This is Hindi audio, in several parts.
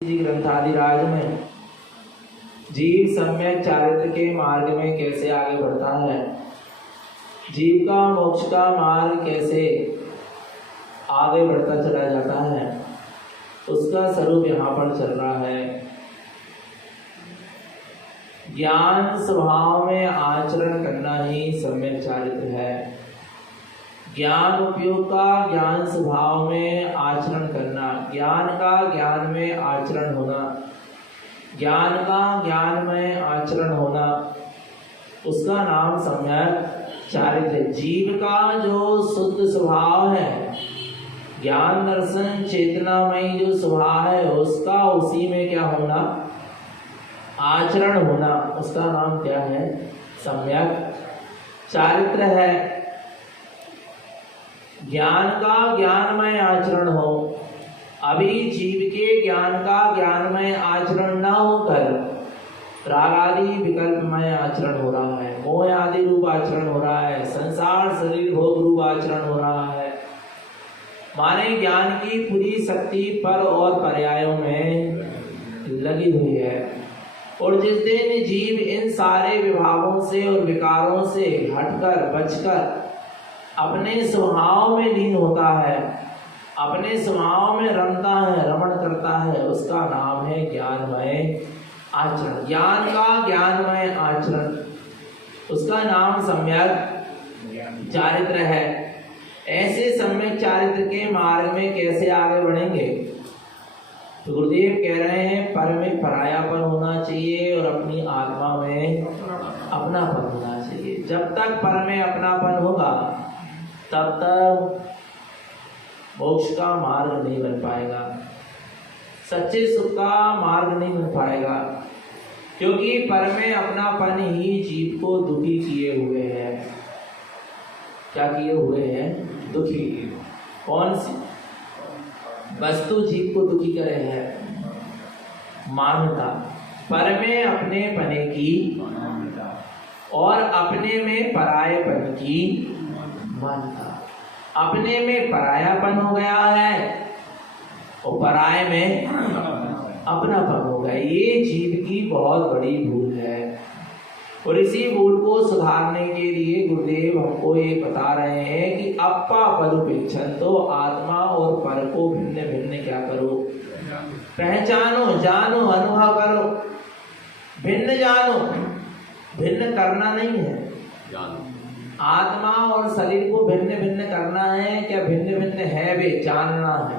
ग्रंथादिराज में जीव सम्यक चारित्र के मार्ग में कैसे आगे बढ़ता है, जीव का मोक्ष का मार्ग कैसे आगे बढ़ता चला जाता है, उसका स्वरूप यहाँ पर चल रहा है। ज्ञान स्वभाव में आचरण करना ही सम्यक चारित्र है। ज्ञान उपयोग का ज्ञान स्वभाव में आचरण करना, ज्ञान का ज्ञान में आचरण होना, ज्ञान का ज्ञान में आचरण होना, उसका नाम सम्यक चारित्र। जीव का जो शुद्ध स्वभाव है, ज्ञान दर्शन चेतनामयी जो स्वभाव है, उसका उसी में क्या होना, आचरण होना, उसका नाम क्या है, सम्यक चारित्र है। ज्ञान का ज्ञानमय आचरण हो। अभी जीव के ज्ञान का ज्ञानमय आचरण न होकर राग आदि विकल्पमय आचरण हो रहा है, मोह आदि रूप आचरण हो रहा है, संसार शरीर भोग रूप आचरण हो रहा है। माने ज्ञान की पूरी शक्ति पर और पर्यायों में लगी हुई है। और जिस दिन जीव इन सारे विभागों से और विकारों से हटकर बचकर अपने स्वभाव में लीन होता है, अपने स्वभाव में रमता है, रमण करता है, उसका नाम है ज्ञानमय आचरण। ज्ञान का ज्ञानमय आचरण, उसका नाम सम्यक चारित्र है। ऐसे सम्यक चारित्र के मार्ग में कैसे आगे बढ़ेंगे, तो गुरुदेव कह रहे हैं पर में परायापन होना चाहिए और अपनी आत्मा में अपनापन होना चाहिए। जब तक पर में अपनापन होगा तब तक मोक्ष का मार्ग नहीं बन पाएगा, सच्चे सुख का मार्ग नहीं बन पाएगा, क्योंकि पर में अपनापन ही जीव को दुखी किए हुए है। क्या किए हुए हैं, दुखी। कौन सी वस्तु जीव को दुखी करे है, मानता, पर में अपने पने की और अपने में परायेपन की मानता। अपने में परायापन हो गया है और पराये में अपनापन हो गया। ये जीव की बहुत बड़ी भूल है और इसी भूल को सुधारने के लिए गुरुदेव हमको ये बता रहे हैं कि अपा परुपेक्षण, तो आत्मा और पर को भिन्न भिन्न क्या करो, पहचानो, जानो, अनुभव करो। भिन्न जानो, भिन्न करना नहीं है। आत्मा और शरीर को भिन्न भिन्न करना है क्या, भिन्न भिन्न है वे, जानना है।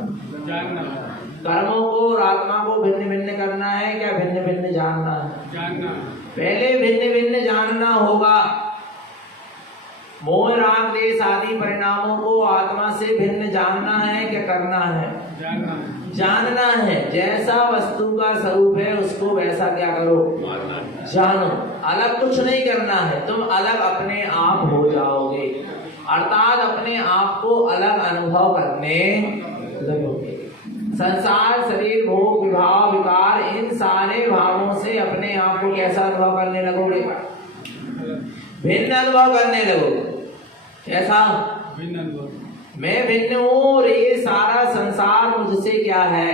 कर्मों को और आत्मा को भिन्न भिन्न करना है क्या, भिन्न भिन्न जानना है। पहले भिन्न भिन्न जानना होगा। मोह राग देश आदि परिणामों को आत्मा से भिन्न जानना है क्या, करना है, जानना है। जैसा वस्तु का स्वरूप है उसको वैसा क्या करो, जानो। अलग कुछ नहीं करना है, तुम अलग अपने आप हो जाओगे, अर्थात अपने आप को अलग अनुभव करने लगोगे। संसार शरीर भोग विभाव विकार, इन सारे भावों से अपने आप को कैसा अनुभव करने लगोगे, भिन्न अनुभव करने लगोगे। कैसा, भिन्न अनुभव। मैं भिन्न हूँ और ये सारा संसार मुझसे क्या है,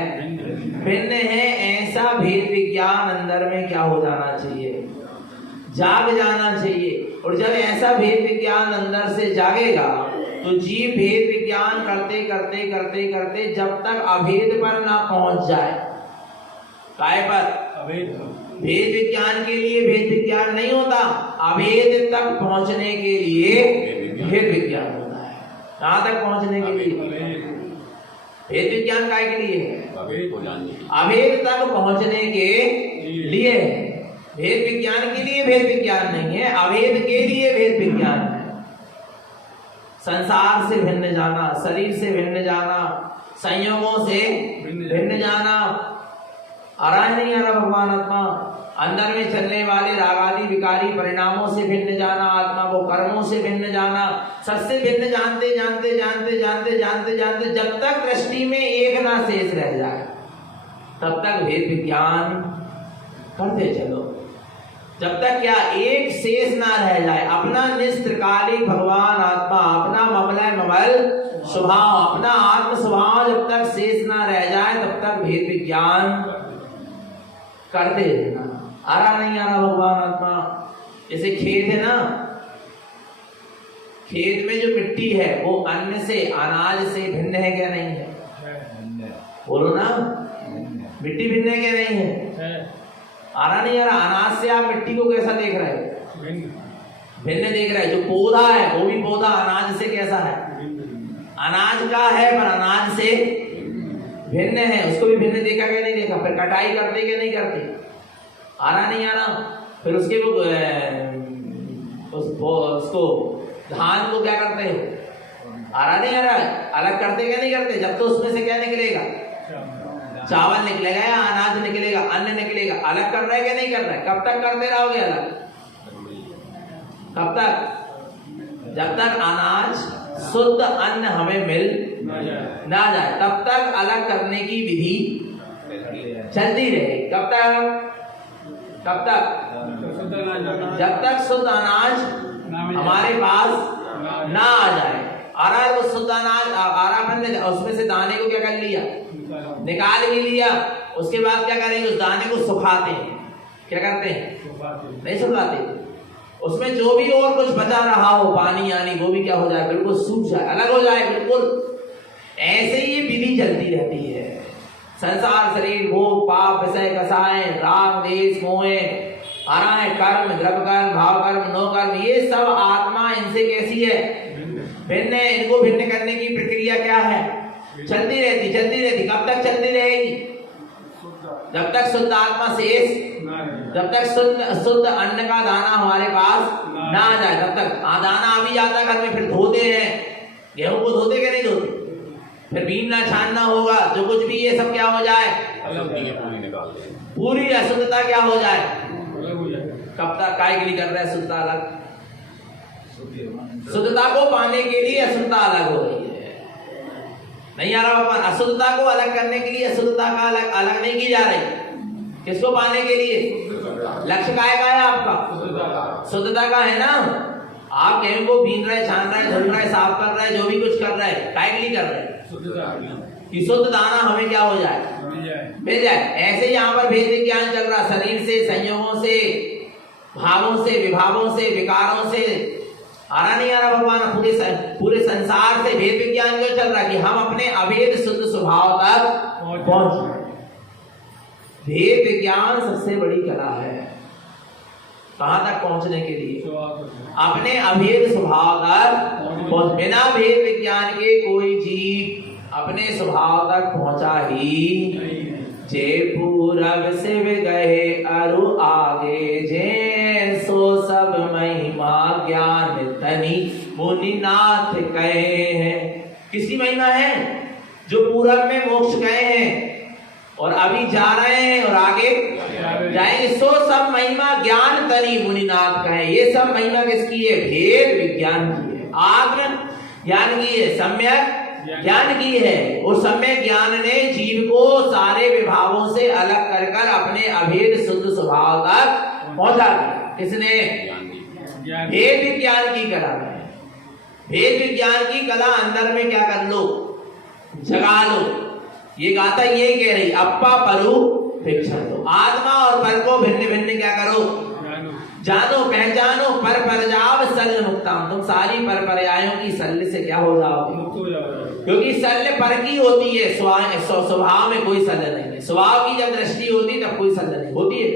भिन्न है। ऐसा भेद विज्ञान अंदर में क्या हो जाना चाहिए, जाग जाना चाहिए। और जब ऐसा भेद विज्ञान अंदर से जागेगा तो जीव भेद विज्ञान करते करते करते करते जब तक अभेद पर ना पहुंच जाए, काय पर, भेद विज्ञान के लिए भेद विज्ञान नहीं होता, अभेद तक पहुंचने के लिए भेद विज्ञान होता है। कहां तक पहुंचने के लिए भेद विज्ञान काय के लिए है, अभेद तक पहुंचने के लिए। भेद विज्ञान के लिए भेद विज्ञान नहीं है, अभेद के लिए भेद विज्ञान है। संसार से भिन्न जाना, शरीर से भिन्न जाना, संयोगों से भिन्न जाना, आ रहा है नहीं आ रहा भगवान आत्मा, अंदर में चलने वाले राग आदि विकारी परिणामों से भिन्न जाना, आत्मा को कर्मों से भिन्न जाना, सबसे भिन्न जानते जानते जानते जानते जानते जानते जब तक दृष्टि में एक ना शेष रह जाए तब तक भेद विज्ञान करते चलो। जब तक क्या एक शेष ना रह जाए, अपना निस्त्रकाली भगवान आत्मा, अपना ममलय ममल स्वभाव, अपना आत्म स्वभाव जब तक शेष ना रह जाए तब तक भेद विज्ञान करते रहना। आ रहा नहीं आ रहा भगवान आत्मा? जैसे खेत है ना, खेत में जो मिट्टी है वो अन्न से, अनाज से भिन्न है क्या? नहीं है। बोलो ना, मिट्टी भिन्न है क्या? नहीं है। आ रहा नहीं आ रहा? अनाज से आप मिट्टी को कैसा देख रहे हैं? भिन्न देख रहे हैं। जो पौधा है वो भी पौधा अनाज से कैसा है? अनाज का है पर अनाज से भिन्न है। उसको भी भिन्न देखा क्या? नहीं देखा। फिर कटाई करते क्या? नहीं करते। आ रहा नहीं आ रहा? फिर उसके उसको धान को क्या करते हो? आ रहा नहीं आ रहा? अलग करते क्या? नहीं करते। जब तो उसमें से क्या निकलेगा? चावल निकलेगा या अनाज निकलेगा, अन्न निकलेगा। अलग कर रहा है क्या? नहीं कर रहा है। कब तक करते रहोगे अलग? कब तक? जब तक अनाज शुद्ध अन्न हमें मिल ना जाए तब तक अलग करने की विधि चलती रहे। कब तक? कब तक? जब तक शुद्ध अनाज हमारे पास ना आ जाए। आ रहा है वो शुद्ध अनाज आ रहा, उसमें से दाने को क्या कर लिया? निकाल भी लिया। उसके बाद क्या करेंगे? उस दाने को सुखाते हैं। क्या करते हैं? नहीं सुखाते। उसमें जो भी और कुछ बचा रहा हो, पानी यानी, वो भी क्या हो जाए? बिल्कुल सूख जाए, अलग हो जाए बिल्कुल। ऐसे ही ये विधि चलती रहती है। संसार, शरीर, भोग, पाप, विषय, कसाय, राग, देश, मोह, आराय, कर्म, द्रव्य कर्म, भाव कर्म, नो कर्म, ये सब आत्मा इनसे कैसी है? भिन्न है। इनको भिन्न करने की प्रक्रिया क्या है? चलती रहती, चलती रहती। कब तक चलती रहेगी? जब तक शुद्ध आत्मा शेष, जब तक शुद्ध अन्न का दाना हमारे पास ना आ जाए तब तक। दाना अभी जाता घर में, फिर धोते हैं। गेहूं को धोते क्या? नहीं धोते। फिर बीनना छानना होगा, जो कुछ भी ये सब क्या हो जाए? पूरी अशुद्धता क्या हो जाए? कब तक? काय के लिए कर रहा है शुद्धता अलग? शुद्धता को पाने के लिए अशुद्धता अलग हो रही है। नहीं आ रहा भगवान? अशुद्धता को अलग करने के लिए अशुद्धता का अलग नहीं की जा रही। किसको पाने के लिए? लक्ष्य काय का है आपका? शुद्धता का है ना। आप गेहूं को बीन रहे, छान रहे, धुल रहे, साफ कर रहे, जो भी कुछ कर रहे, काय के लिए कर रहे? कि शुद्ध दाना हमें क्या हो जाए? मिल जाए। ऐसे यहाँ पर भेद विज्ञान चल रहा। शरीर से, संयोगों से, भावों से, विभावों से, विकारों से। आ रहा नहीं आ रहा भगवान? पूरे संसार से भेद विज्ञान क्यों चल रहा? कि हम अपने अभेद शुद्ध स्वभाव तक पहुंच। भेद विज्ञान सबसे बड़ी कला है। कहां तक पहुंचने के लिए? अपने अभेद स्वभाव तक। बिना भेद विज्ञान के कोई जीव अपने स्वभाव तक पहुंचा ही। जे पूरब से गए अरु आगे, जे सो सब महिमा ज्ञान तनी मुनिनाथ कहे हैं। किसकी महिमा है? जो पूरब में मोक्ष गए हैं और अभी जा रहे हैं और आगे जाएंगे। सो सब महिमा ज्ञान तनी मुनिनाथ कहे। ये सब महिमा किसकी है? भेद विज्ञान की है, आत्म ज्ञान की है, सम्यक ज्ञान की है। उस सम्यक ज्ञान ने जीव को सारे विभागों से अलग कर कर अपने अभेद शुद्ध स्वभाव तक पहुंचा दिया। किसने? भेद विज्ञान की कला में। भेद विज्ञान की कला अंदर में क्या कर लो? जगा लो। ये गाथा यही कह रही, अप्पा परु भिक्षण दो। आत्मा और पर को भिन्न भिन्न क्या करो? जानो, पहचानो। पर जाओ शल्य मुक्ताम। तुम सारी पर पर्यायों की शल्य से क्या हो जाओगे? क्योंकि शल्य पर की होती है, स्वभाव में कोई शल्य नहीं है। स्वभाव की जब दृष्टि होती तब कोई शल्य नहीं होती है।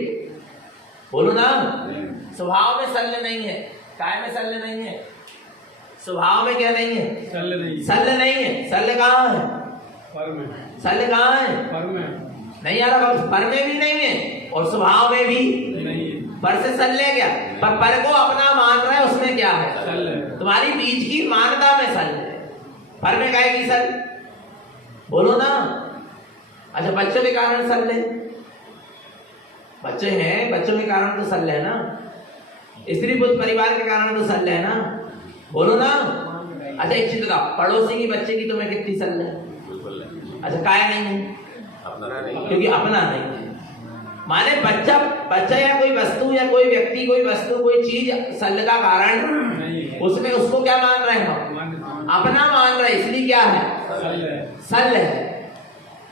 बोलो ना, स्वभाव में शल्य नहीं है। काय में शल्य नहीं है? स्वभाव में क्या नहीं है? शल्य नहीं है। शल्य कहाँ है? शल्य कहाँ है? नहीं आ रहा। पर में भी नहीं है और स्वभाव में भी नहीं है। पर से शल्य क्या? पर को अपना मान रहा है, उसमें क्या है? तुम्हारी बीच की मान्यता में शल्य है। पर में काय की शल्य? बोलो ना। अच्छा, बच्चों के कारण शल्य है। बच्चे हैं, बच्चों के कारण तो शल्य है ना। स्त्री पुत्र परिवार के कारण तो शल्य है ना। बोलो ना। अच्छा, एक चीज बताओ, पड़ोसी की बच्चे की तुम्हें कितनी शल्य है? अच्छा, काय नहीं है? क्योंकि अपना नहीं है। माने बच्चा या कोई वस्तु या कोई व्यक्ति, कोई वस्तु, कोई चीज शल्य का कारण उसमें उसको क्या मान रहे हैं हम? अपना मान रहे, इसलिए क्या है? शल्य है।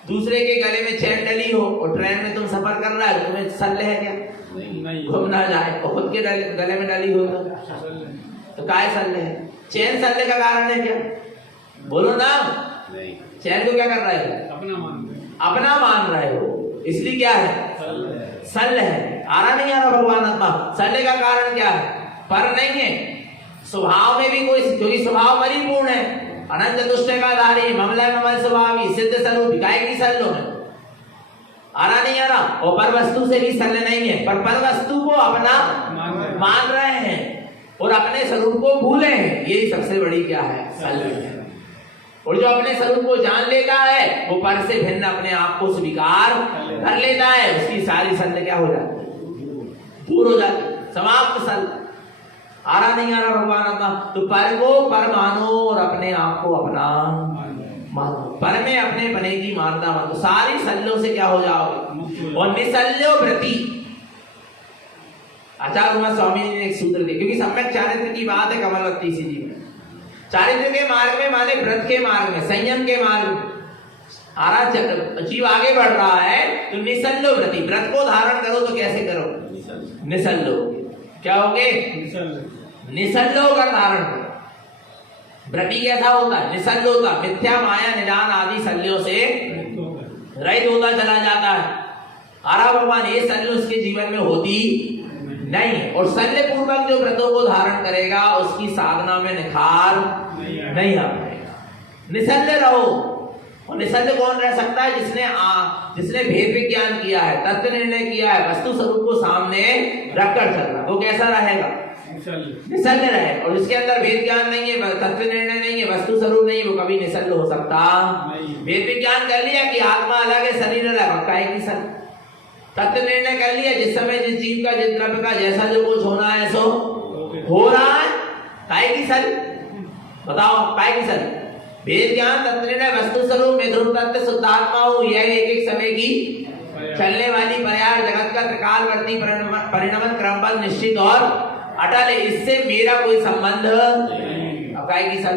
दूसरे के गले में चैन डली हो और ट्रेन में तुम सफर कर रहा है, तुम्हें सल्ले है क्या? नहीं। घूम ना जाए। और खुद के गले में डली हो तो काय सल्ले है? चैन सल्ले का कारण है क्या? बोलो ना। नहीं। चैन को क्या कर रहे हो? अपना मान रहे हो, इसलिए क्या है? सल्ले है। आ रहा नहीं आ रहा भगवान आत्मा? सल्ले का कारण क्या है? पर नहीं है स्वभाव में भी कोई, क्योंकि स्वभाव परिपूर्ण है, अनंत दुष्ट का धारी, ममला ममल स्वभावी, सिद्ध स्वरूप, काय की सल्लो में आ रहा नहीं आ रहा? और पर वस्तु से भी सल्ले नहीं है, पर वस्तु को अपना मान रहे हैं और अपने स्वरूप को भूले हैं। यही सबसे बड़ी क्या है? सल्ले है। और जो अपने स्वरूप को जान लेता है वो पर से भिन्न अपने आप को स्वीकार कर लेता है, उसकी सारी सल्ले क्या हो जाती है? दूर हो जाती है, समाप्त सल्ले। आ रहा नहीं आ रहा भगवान आत्मा? तो पर को पर मानो और अपने आप को अपना मानो। पर में अपने बने की मानता मत, तो सारी सल्लों से क्या हो जाओगे? और निसल्यो व्रति। आचार्य उमा स्वामी ने एक सूत्र दिया, क्योंकि सम्यक चारित्र की बात है कमलवती जी में। चारित्र के मार्ग में माने व्रत के मार्ग में, संयम के मार्ग में आ रहा जीव आगे बढ़ रहा है तो निसल्लो व्रति। व्रत को धारण करो तो कैसे करो? निसल्लो। क्या होगे? निसल्लो का धारण करो। व्रति कैसा होता है? निसल्लो होता, मिथ्या माया निदान आदि सल्यों से रहित होता चला जाता है। आरा भगवान ये सल्य उसके जीवन में होती नहीं है। और सल्य पूर्वक जो व्रतों को धारण करेगा उसकी साधना में निखार नहीं आ पाएगा। निसल्य रहो। और निसल्य कौन रह सकता है? जिसने भेद विज्ञान किया है, तत्व निर्णय किया है, वस्तु स्वरूप को सामने रखकर चल रहा, वो कैसा रहेगा? निसल्य रहे। और जिसके अंदर भेद ज्ञान नहीं है, तत्व निर्णय नहीं है, वस्तु स्वरूप नहीं है, वो कभी निसल्य हो सकता नहीं। भेद विज्ञान कर लिया कि आत्मा अलग है, शरीर अलग, पक्का है कि सर? तत्व निर्णय कर लिया, जिस समय जिस जीव का, जिस द्रव्य का जैसा जो कुछ होना है सो हो रहा है, काय की सर? बताओ काय की सर? भेद ज्ञान, तत्व निर्णय, वस्तु स्वरूप में ध्रुव तत्व शुद्धात्मा हो, यह एक समय की चलने वाली पर्याय जगत का त्रिकालवर्ती परिणमन क्रमबद्ध निश्चित और अटल है। इससे मेरा कोई संबंध नहीं की सर?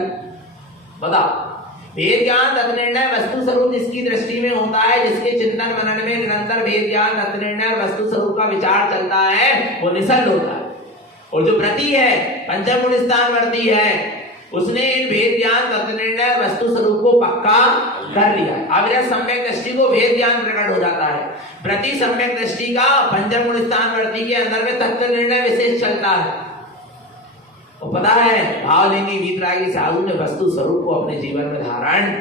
बताओ। भेद ज्ञान तत्व निर्णय वस्तु स्वरूप जिसकी दृष्टि में होता है, जिसके चिंतन मनन में निरंतर भेद ज्ञान तत्व निर्णय वस्तु स्वरूप का विचार चलता है, वो निसल्य होता है। और जो व्रती है, पंचम गुण स्थान वर्ती है, उसने इन भेद ज्ञान तत्व निर्णय वस्तु स्वरूप को पक्का कर लिया। अविरत सम्यक दृष्टि को भेद ज्ञान प्रकट हो जाता है। प्रति सम्यक दृष्टि का पंचम गुण स्थान वर्ती के अंदर में तत्व निर्णय विशेष चलता है। और पता है भावलिंगी वीतरागी साधु ने वस्तु स्वरूप को अपने जीवन में धारण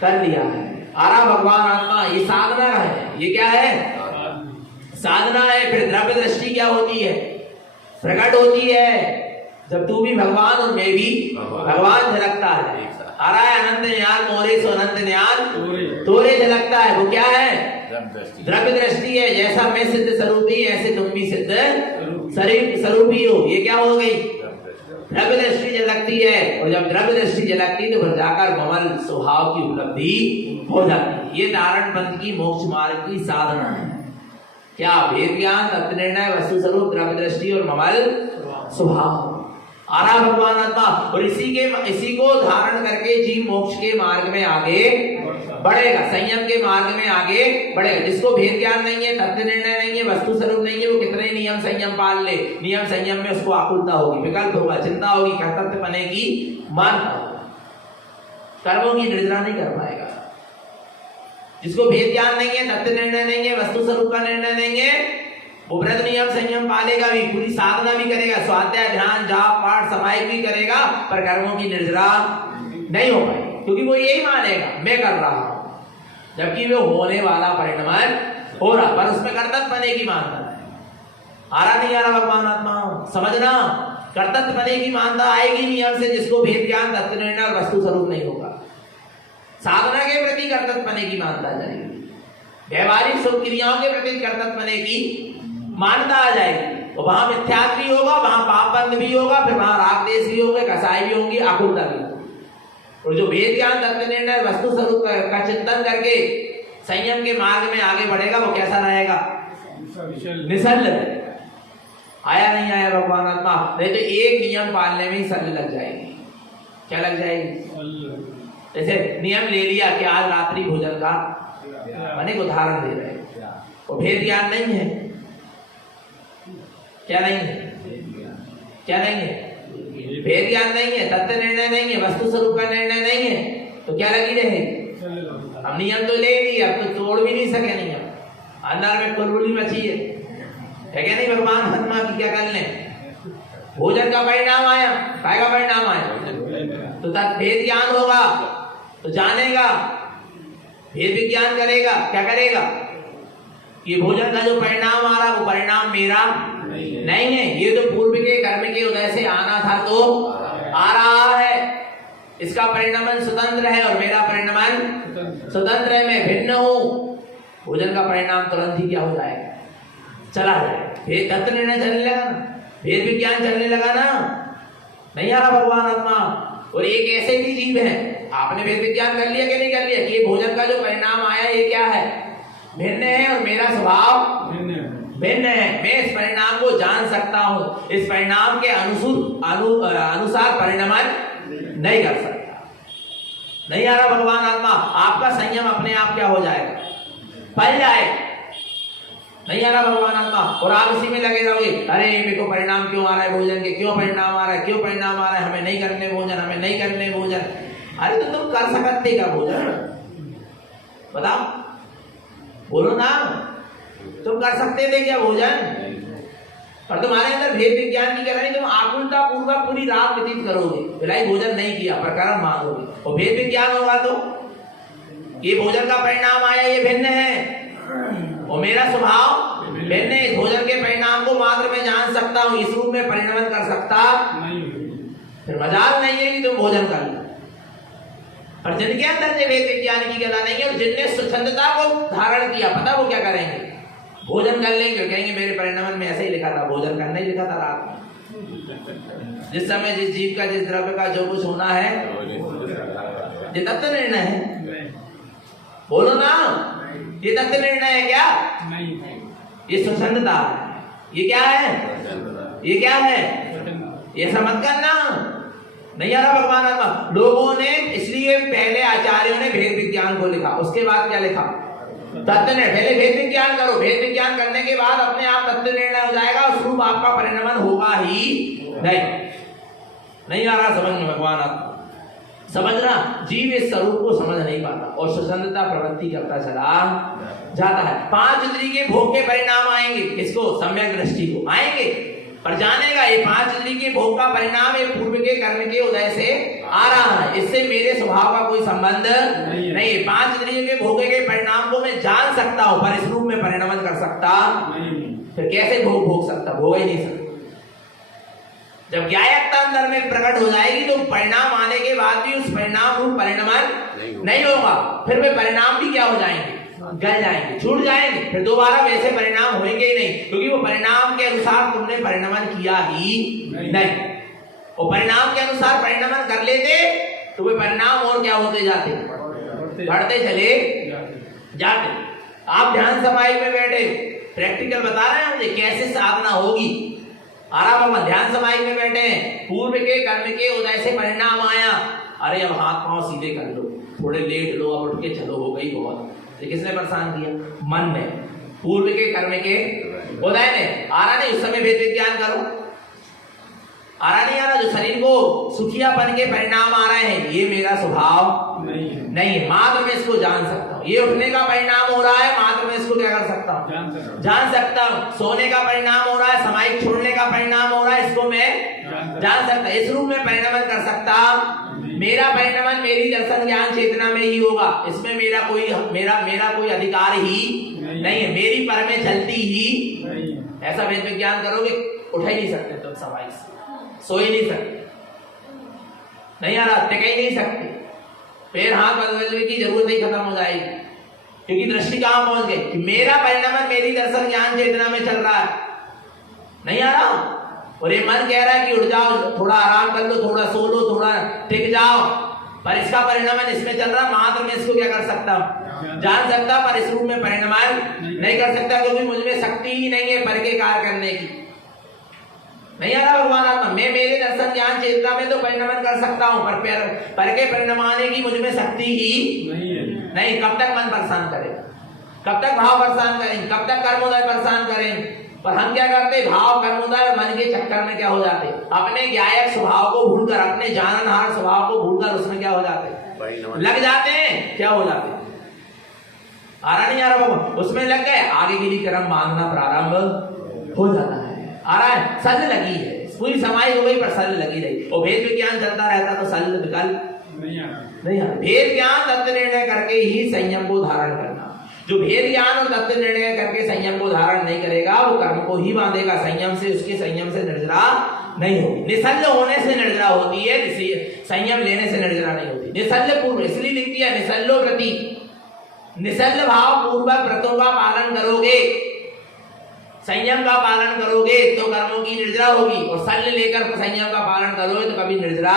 कर लिया है। आरा भगवान आत्मा, ये साधना है। ये क्या है? साधना है। फिर द्रव्य दृष्टि क्या होती है? प्रकट होती है जब तू भी भगवान और मैं भी भगवान झलकता है। आ रहा है अनंत ज्ञान मोरे सो अनंत ज्ञान तोरे झलकता है। वो क्या है? द्रव्य दृष्टि है। जैसा मैं सिद्ध स्वरूपी ऐसे तुम भी सिद्ध स्वरूपी हो। ये क्या हो गई? द्रव्य दृष्टि झलकती है। और जब द्रव्य दृष्टि झलकती तो फिर जाकर ममल स्वभाव की उपलब्धि हो जाती है। ये नारायण पंथ की मोक्ष मार्ग की साधना है। क्या? भेद ज्ञान तत्व निर्णय वस्तु स्वरूप द्रव्य दृष्टि और ममल स्वभाव। आरा भगवान आत्मा। और इसी को धारण करके जीव मोक्ष के मार्ग में आगे बढ़ेगा, संयम के मार्ग में आगे बढ़ेगा। जिसको भेद ज्ञान नहीं है, तत्व निर्णय नहीं है, वस्तु स्वरूप नहीं है, वो कितने नियम संयम पाल ले, नियम संयम में उसको आकुलता होगी, विकल्प होगा, चिंता होगी, कर्तव्य बने की मानता होगा, कर्मों की निर्जरा नहीं कर पाएगा। जिसको भेद ज्ञान नहीं है, तत्व निर्णय नहीं है, वस्तु स्वरूप का निर्णय नहीं है, वो व्रत नियम संयम पालेगा भी, पूरी साधना भी करेगा, स्वाध्याय ध्यान जाप पाठ समाहित भी करेगा, पर कर्मों की निर्जरा नहीं हो पाएगी। क्योंकि वो यही मानेगा मैं कर रहा हूं, जबकि वो होने वाला परिणमन हो रहा, पर उसमें कर्तव्य बने की मानता है। आ रहा नहीं आ रहा भगवान आत्मा? समझना, कर्तव्य बने की मानता आएगी नियम से, जिसको भेद ज्ञान तत्व निर्णय और वस्तु स्वरूप नहीं होगा। साधना के प्रति कर्तव्य बने की मानता जाएगी, व्यवहारिक सुख क्रियाओं के प्रति कर्तव्य बने की मानता आ जाएगी। और वहां मिथ्यात्व भी होगा, वहां पाप बंध भी होगा, फिर वहां राग देश भी होंगे, कसाई भी होंगी, आकुलता भी होगी। और जो वेद ज्ञान तत्व निर्णय वस्तु स्वरूप का चिंतन करके संयम के मार्ग में आगे बढ़ेगा, वो कैसा रहेगा? निसल्य रहेगा। आया नहीं आया भगवान आत्मा? नहीं तो एक नियम पालने में ही सल्य लग जाएगी। क्या लग जाएगी? जैसे नियम ले लिया कि आज रात्रि भोजन का अनेक उदाहरण दे रहे हैं। वो भेद ज्ञान नहीं है। क्या नहीं है? क्या नहीं है? भेद ज्ञान नहीं है, तत्व निर्णय नहीं है, वस्तु स्वरूप का निर्णय नहीं है, तो क्या लगी रहे? हम नियम तो ले लिए, अब तो तोड़ भी नहीं सके नियम। अंदर में कुलबुली मची है क्या नहीं? भगवान हनुमा की क्या कर लें? भोजन का परिणाम आया, काय का परिणाम आया? तो भेद ज्ञान होगा तो जानेगा, भेद विज्ञान करेगा, क्या करेगा? ये भोजन का जो परिणाम आ रहा वो परिणाम मेरा नहीं है, ये तो पूर्व के कर्म के उदय से आना था तो आ रहा है। इसका परिणाम स्वतंत्र है और मेरा परिणाम स्वतंत्र है, मैं भिन्न हूं। भोजन का परिणाम तुरंत ही क्या हो जाएगा? चला जाएगा। भेद तत्व निर्णय चलने लगा ना, भेद विज्ञान चलने लगा ना, नहीं आ रहा भगवान आत्मा। और एक ऐसे भी जीव है, आपने भेद विज्ञान कर लिया कि नहीं कर लिया कि ये भोजन का जो परिणाम आया ये क्या है? भिन्न है और मेरा स्वभाव भिन्न है। मैं इस परिणाम को जान सकता हूं, इस परिणाम के अनुसार परिणमन नहीं कर सकता। नहीं आ रहा भगवान आत्मा। आपका संयम अपने आप क्या हो जाएगा? पल जाए। नहीं आ रहा भगवान आत्मा और आप इसी में लगे रहोगे, अरे मेरे को परिणाम क्यों आ रहा है भोजन के, क्यों परिणाम आ रहा है, क्यों परिणाम आ रहा है, हमें नहीं करने भोजन, हमें नहीं करने भोजन। अरे तो तुम कर सकते क्या भोजन? बताओ, बोलो ना, तुम कर सकते थे क्या भोजन? पर तुम्हारे अंदर भेद विज्ञान की कराई, तुम आकुलता पूर्वक पूरी रात व्यतीत करोगे, फिलहाल भोजन नहीं किया पर कर्म मांगोगे। और भेद विज्ञान होगा तो ये भोजन का परिणाम आया, ये भिन्न है और मेरा स्वभाव भिन्न है। इस भोजन के परिणाम को मात्र मैं जान सकता हूँ, इस रूप में परिणमन कर सकता नहीं। फिर मजाल नहीं है कि तुम भोजन कर लो। और जिनके अंदर ये भेद विज्ञान की गला नहीं है और जिनने स्वच्छंदता को धारण किया, पता वो क्या करेंगे? भोजन कर लेंगे, कहेंगे मेरे परिणाम में ऐसे ही लिखा था, भोजन करना ही लिखा था रात में। जिस समय जिस जीव का, जिस द्रव्य का जो कुछ होना है ये तत्व निर्णय है। बोलो ना, ये तत्व निर्णय है क्या? नहीं, ये स्वच्छंदता है। ये क्या है? ये क्या है? ये समझ करना नहीं आ रहा भगवान आत्मा। लोगों ने इसलिए पहले आचार्यों ने भेद विज्ञान को लिखा, उसके बाद क्या लिखा? तत्व निर्णय। पहले भेद विज्ञान करो, भेद विज्ञान करने के बाद अपने आप तत्व निर्णय हो जाएगा और स्वरूप आपका परिणमन होगा ही नहीं आ रहा समझ में भगवान आत्मा। समझना, जीव इस स्वरूप को समझ नहीं पाता और स्वच्छंदता प्रवृत्ति करता चला जाता है। 5 इंद्रिय के भोग के परिणाम आएंगे, किसको? सम्यक दृष्टि को आएंगे, पर जानेगा ये 5 इंद्रिय के भोग का परिणाम ये पूर्व के कर्म के उदय से आ रहा है, इससे मेरे स्वभाव का कोई संबंध नहीं। 5 इंद्रियों के भोग के परिणाम को मैं जान सकता हूं पर इस रूप में परिणमन कर सकता नहीं। फिर कैसे भोग सकता? भोग ही नहीं सकता। जब ज्ञायकता अंदर में प्रकट हो जाएगी तो परिणाम आने के बाद भी उस परिणाम रूप परिणमन नहीं होगा। फिर वे परिणाम भी क्या हो जाएंगे? गल जाएंगे, छूट जाएंगे, फिर दोबारा वैसे परिणाम होंगे ही नहीं, क्योंकि वो परिणाम के अनुसार तुमने परिणमन किया ही नहीं। और परिणाम के अनुसार परिणमन कर लेते तो वे परिणाम और क्या होते जाते? बढ़ते चले जाते। आप ध्यान समाधि में बैठे, प्रैक्टिकल बता रहे हैं मुझे कैसे साधना होगी। आराम में ध्यान समाधि में बैठे हैं, पूर्व के कर्म के उदय से परिणाम आया, अरे अब हाथ पांव सीधे कर लो, थोड़े लेट लो, अब उठ के चलो, हो गई बहुत। तो किसने परेशान किया? मन ने, पूर्व के कर्म के उदय ने। आ रहा नहीं उस समय भेद विज्ञान करो, आ रहा नहीं आ रहा? जो शरीर को सुखियापन के परिणाम आ रहे हैं ये मेरा स्वभाव नहीं है, मात्र मैं इसको जान सकता हूँ। ये उठने का परिणाम हो रहा है, मात्र मैं इसको क्या कर सकता हूँ? जान सकता हूँ। सोने का परिणाम हो रहा है, समाधि छोड़ने का परिणाम हो रहा है, इसको मैं जान सकता। इस रूप में परिणमन कर सकता। मेरा परिणमन मेरी दर्शन ज्ञान चेतना में ही होगा, इसमें मेरा कोई अधिकार ही नहीं है, मेरी पर में चलती ही। ऐसा वेद विज्ञान करोगे उठ ही नहीं सकते तुम समाधि से, सो ही नहीं सकते, नहीं आ रहा, टिक ही नहीं सकते, पैर हाथ बदलने की जरूरत ही खत्म हो जाएगी, क्योंकि दृष्टि कहां पहुंच गई कि मेरा परिणाम मेरी दर्शन ज्ञान चेतना में चल रहा है। नहीं आ रहा? और ये मन कह रहा है कि उठ जाओ, थोड़ा आराम कर लो, थोड़ा सो लो, थोड़ा टिक जाओ, पर इसका परिणाम इसमें चल रहा, मात्र मैं इसको क्या कर सकता हूं? जान सकता, पर इस रूप में परिणाम नहीं कर सकता, क्योंकि मुझमें शक्ति ही नहीं है पर के कार्य करने की। नहीं आ रहा भगवान आत्मा? मैं मेरे दर्शन ज्ञान चेतना में तो परिणमन कर सकता हूं, पर के परिणाम आने की मुझमें शक्ति ही नहीं। कब तक मन परेशान करेगा? कब तक भाव परेशान करेंगे, कब तक कर्मोदय परेशान करेंगे। पर हम क्या करते, भाव कर्मोदय और मन के चक्कर में क्या हो जाते, अपने ज्ञायक स्वभाव को भूलकर, अपने जाननहार स्वभाव को भूलकर उसमें क्या हो जाते, लग जाते हैं। क्या हो जाते, आ रहा नहीं आ रहा बाबा, उसमें लग गए, आगे के लिए कर्म बांधना प्रारंभ हो जाता है। आ रहा है, सल लगी है, पूरी समाई हो गई पर सल लगी रही। और भेद विज्ञान चलता रहता तो सल विकल्प नहीं आ। भेद ज्ञान तत्व निर्णय करके ही संयम को धारण करना। जो भेद ज्ञान और तत्व निर्णय करके संयम को धारण नहीं करेगा वो कर्म को ही बांधेगा, संयम से, उसके संयम से निर्जरा नहीं होगी। निसल्य होने से निर्जरा होती है, संयम लेने से निर्जरा नहीं होती। निसल्य पूर्व इसलिए लिख दिया, निसल्यो प्रति, निसल्य भाव पूर्वक व्रतों का पालन करोगे, संयम का पालन करोगे तो कर्मों की निर्जरा होगी, और सल्य लेकर संयम का पालन करोगे तो कभी निर्जरा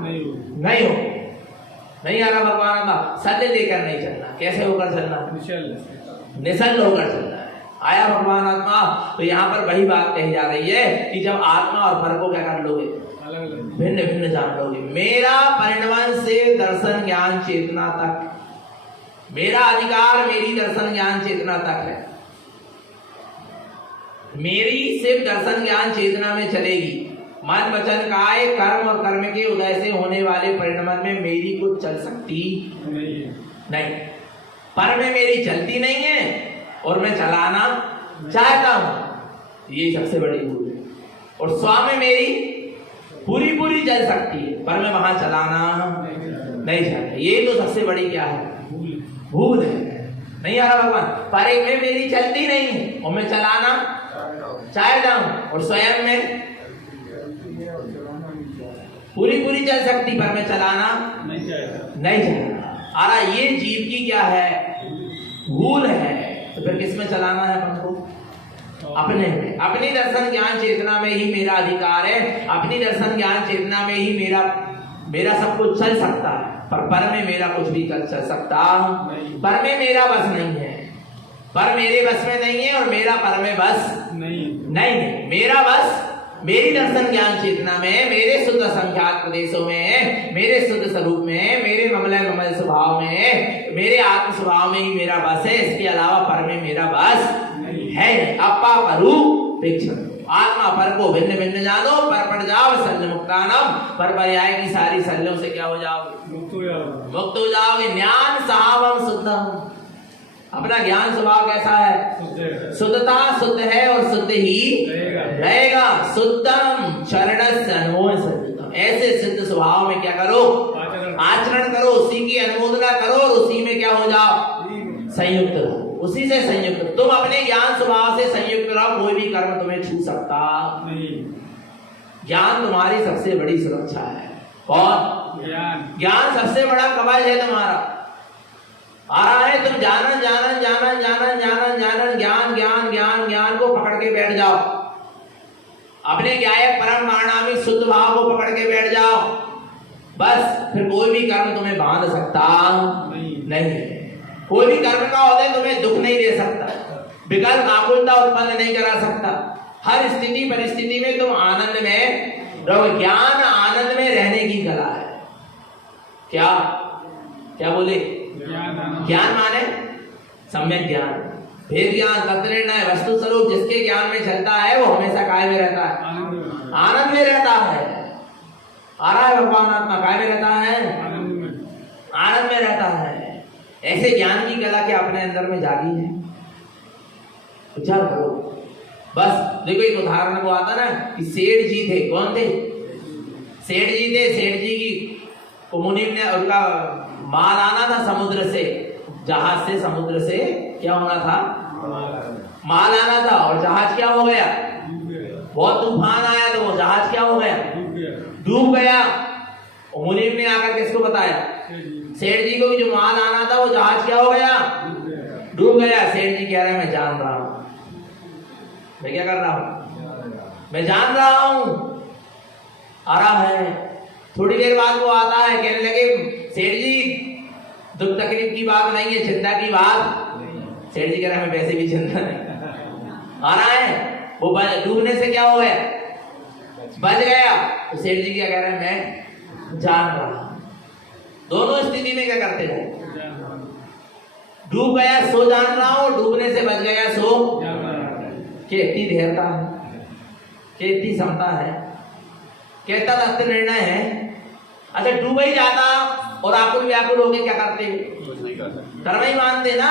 नहीं होगी। नहीं आ रहा भगवान का, सल्य लेकर नहीं चलना। कैसे होकर चलना, निसल्य होकर चलना है। आया भगवान आत्मा। तो यहाँ पर वही बात कही जा रही है कि जब आत्मा और पर को क्या कर लोगे, भिन्न भिन्न जान लोगे। मेरा परिणमन से दर्शन ज्ञान चेतना तक, मेरा अधिकार मेरी दर्शन ज्ञान चेतना तक है। मेरी सिर्फ दर्शन ज्ञान चेतना में चलेगी। मन वचन काय कर्म और कर्म के उदय से होने वाले परिणमन में मेरी कुछ चल सकती नहीं। पर में मेरी चलती नहीं है और मैं चलाना चाहता हूं, ये सबसे बड़ी भूल है। और स्व में मेरी पूरी चल सकती है, पर मैं वहां चलाना नहीं चाहता। ये तो सबसे बड़ी क्या है, भूल है। नहीं आ रहा भगवान, पर एक में मेरी चलती नहीं है और मैं चलाना चाहता हूं, और स्वयं में पूरी चल सकती पर मैं चलाना नहीं चाहता। आ रहा, ये जीव की क्या है, भूल है। तो फिर किसमें चलाना है अपन को, अपने में। अपनी दर्शन ज्ञान चेतना में ही मेरा अधिकार है, अपनी दर्शन ज्ञान चेतना में ही मेरा सब कुछ चल सकता है, पर में मेरा कुछ भी चल सकता पर में मेरा बस नहीं है, पर मेरे बस में नहीं है, और मेरा पर में बस नहीं। मेरा बस मेरी दर्शन ज्ञान चेतना में, मेरे शुद्ध संख्यात प्रदेशों में, मेरे शुद्ध स्वरूप में, मेरे ममल स्वभाव में, मेरे आत्म स्वभाव में ही मेरा बस है। इसके अलावा पर में मेरा बस है। अपा परू प्रेक्षण, आत्मा पर को भिन्न भिन्न जानो, पर पड़ जाओ शल्य मुक्तानम, पर पर्याय की सारी शल्यों से क्या हो जाओगे, मुक्त हो जाओगे। ज्ञान सावम शुद्धम, अपना ज्ञान स्वभाव कैसा है, शुद्धता, शुद्ध है और शुद्ध ही रहेगा। शुद्धम शरणस्य अनुमोदन संयुक्तम, ऐसे सिद्ध स्वभाव में क्या करो, आचरण करो, उसी की अनुमोदना करो, और उसी में क्या हो जाओ, संयुक्त रहो, उसी से संयुक्त। तुम अपने ज्ञान स्वभाव से संयुक्त रहो, कोई भी कर्म तुम्हें छू सकता नहीं। ज्ञान तुम्हारी सबसे बड़ी सुरक्षा है। और ज्ञान सबसे बड़ा कवच है तुम्हारा। आ रहा है, तुम जानन ज्ञान को पकड़ के बैठ जाओ, अपने ज्ञायक परम परिणामी शुद्ध भाव को पकड़ के बैठ जाओ, बस फिर कोई भी कर्म तुम्हें बांध सकता नहीं। कोई भी कर्म का उदय तुम्हें दुख नहीं दे सकता, विकल्प आकुलता उत्पन्न नहीं करा सकता। हर स्थिति परिस्थिति में तुम आनंद में रहो। ज्ञान आनंद में रहने की कला है। क्या बोले, ज्ञान माने सम्यक ज्ञान, भेद ज्ञान, तत्व निर्णय, वस्तु स्वरूप जिसके ज्ञान में चलता है वो हमेशा काय में रहता है, आनंद में रहता है। आ रहा है भगवान आत्मा काय में रहता है, आनंद में रहता है। ऐसे ज्ञान की कला के अपने अंदर में जागी है, विचार करो। बस देखो, एक उदाहरण को आता ना कि सेठ जी थे। कौन थे, सेठ जी थे। सेठ जी की मुनि ने उनका माल आना था समुद्र से, जहाज से, समुद्र से क्या होना था, माल आना था, और जहाज क्या हो गया, बहुत तूफान आया तो वो जहाज क्या हो गया, डूब गया। मुनि ने आकर किसको बताया, सेठ जी को, कि जो माल आना था वो जहाज क्या हो गया, डूब गया। सेठ जी कह रहे हैं मैं जान रहा हूं, मैं क्या कर रहा हूं, मैं जान रहा हूं। आ रहा है, थोड़ी देर बाद वो आता है, कहने लगे सेठ जी दुख तकलीफ की बात नहीं है, चिंता की बात। सेठ जी कह रहे हैं वैसे भी चिंता नहीं। आ रहा है, वो डूबने से क्या हो गया, बच गया। तो सेठ जी क्या कह रहे हैं, मैं जान रहा हूं। दोनों स्थिति में क्या करते हैं, डूब गया सो जान रहा हूं, डूबने से बच गया सो कितनी धैर्यता है, कितनी क्षमता है, कितना सत्य निर्णय है। अच्छा डूब ही जाता और आकुल व्याकुल होके क्या करते, कर्म ही मानते ना।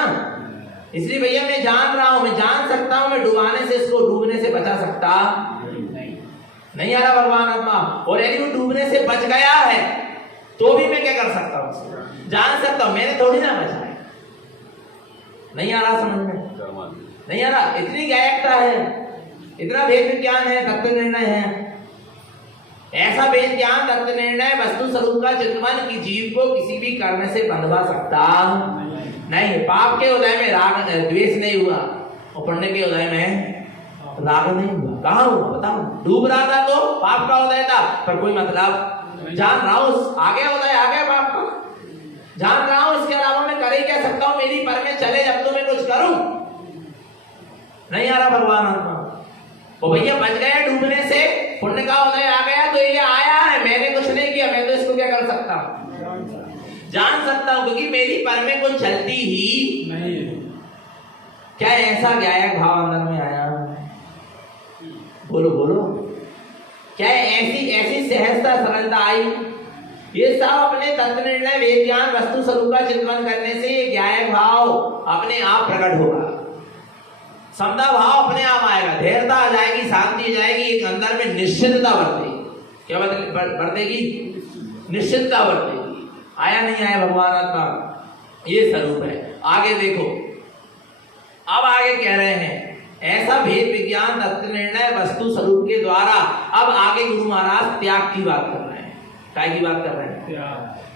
इसलिए भैया मैं जान रहा हूं, मैं जान सकता हूं, मैं डुबाने से इसको डूबने से बचा सकता नहीं आ रहा भगवान आत्मा। और यदि वो डूबने से बच गया है तो भी मैं क्या कर सकता हूं, जान सकता हूं, मैंने थोड़ी ना बचा है। नहीं आ रहा समझ में, नहीं आ रहा। इतनी गायकता है, इतना भेद विज्ञान है, तत्व निर्णय है। ऐसा वेद ज्ञान तत्व निर्णय वस्तु स्वरूप का चिंतन की जीव को किसी भी कर्म से बंधवा सकता नहीं। पाप के उदय में राग द्वेष नहीं हुआ और पुण्य के उदय में राग नहीं हुआ। कहाँ हुआ बताओ, डूब रहा था तो पाप का उदय था, पर कोई मतलब जान रहा हूं आ गया उदय, आ गया पाप का, जान रहा हूं इसके अलावा मैं कर ही क्या सकता हूं, मेरी पर में चले जब तो मैं कुछ करूं। नहीं आ रहा भगवान आत्मा। वो भैया बच गया डूबने से, पुण्य का उदय आ गया तो ये आया है, मैंने कुछ नहीं किया, मैं तो इसको क्या कर सकता हूं, जान सकता हूं, क्योंकि मेरी पर में कुछ चलती ही नहीं। क्या ऐसा गायक भाव अंदर में आया, बोलो बोलो, क्या ऐसी ऐसी सहजता सरलता आई। ये सब अपने तत्व निर्णय वेद ज्ञान वस्तु स्वरूप का चिंतन करने से ये गायक भाव अपने आप प्रकट होगा, समता भाव अपने आप आएगा, धैर्यता आ जाएगी, शांति आ जाएगी, एक अंदर में निश्चितता बढ़ेगी। क्या बढ़ेगी, निश्चितता बढ़ेगी। आया नहीं आया भगवान आत्मा, ये स्वरूप है। आगे देखो, अब आगे कह रहे हैं ऐसा भेद विज्ञान तत्व निर्णय वस्तु स्वरूप के द्वारा। अब आगे गुरु महाराज त्याग की बात कर रहे हैं। क्या की बात कर रहे हैं,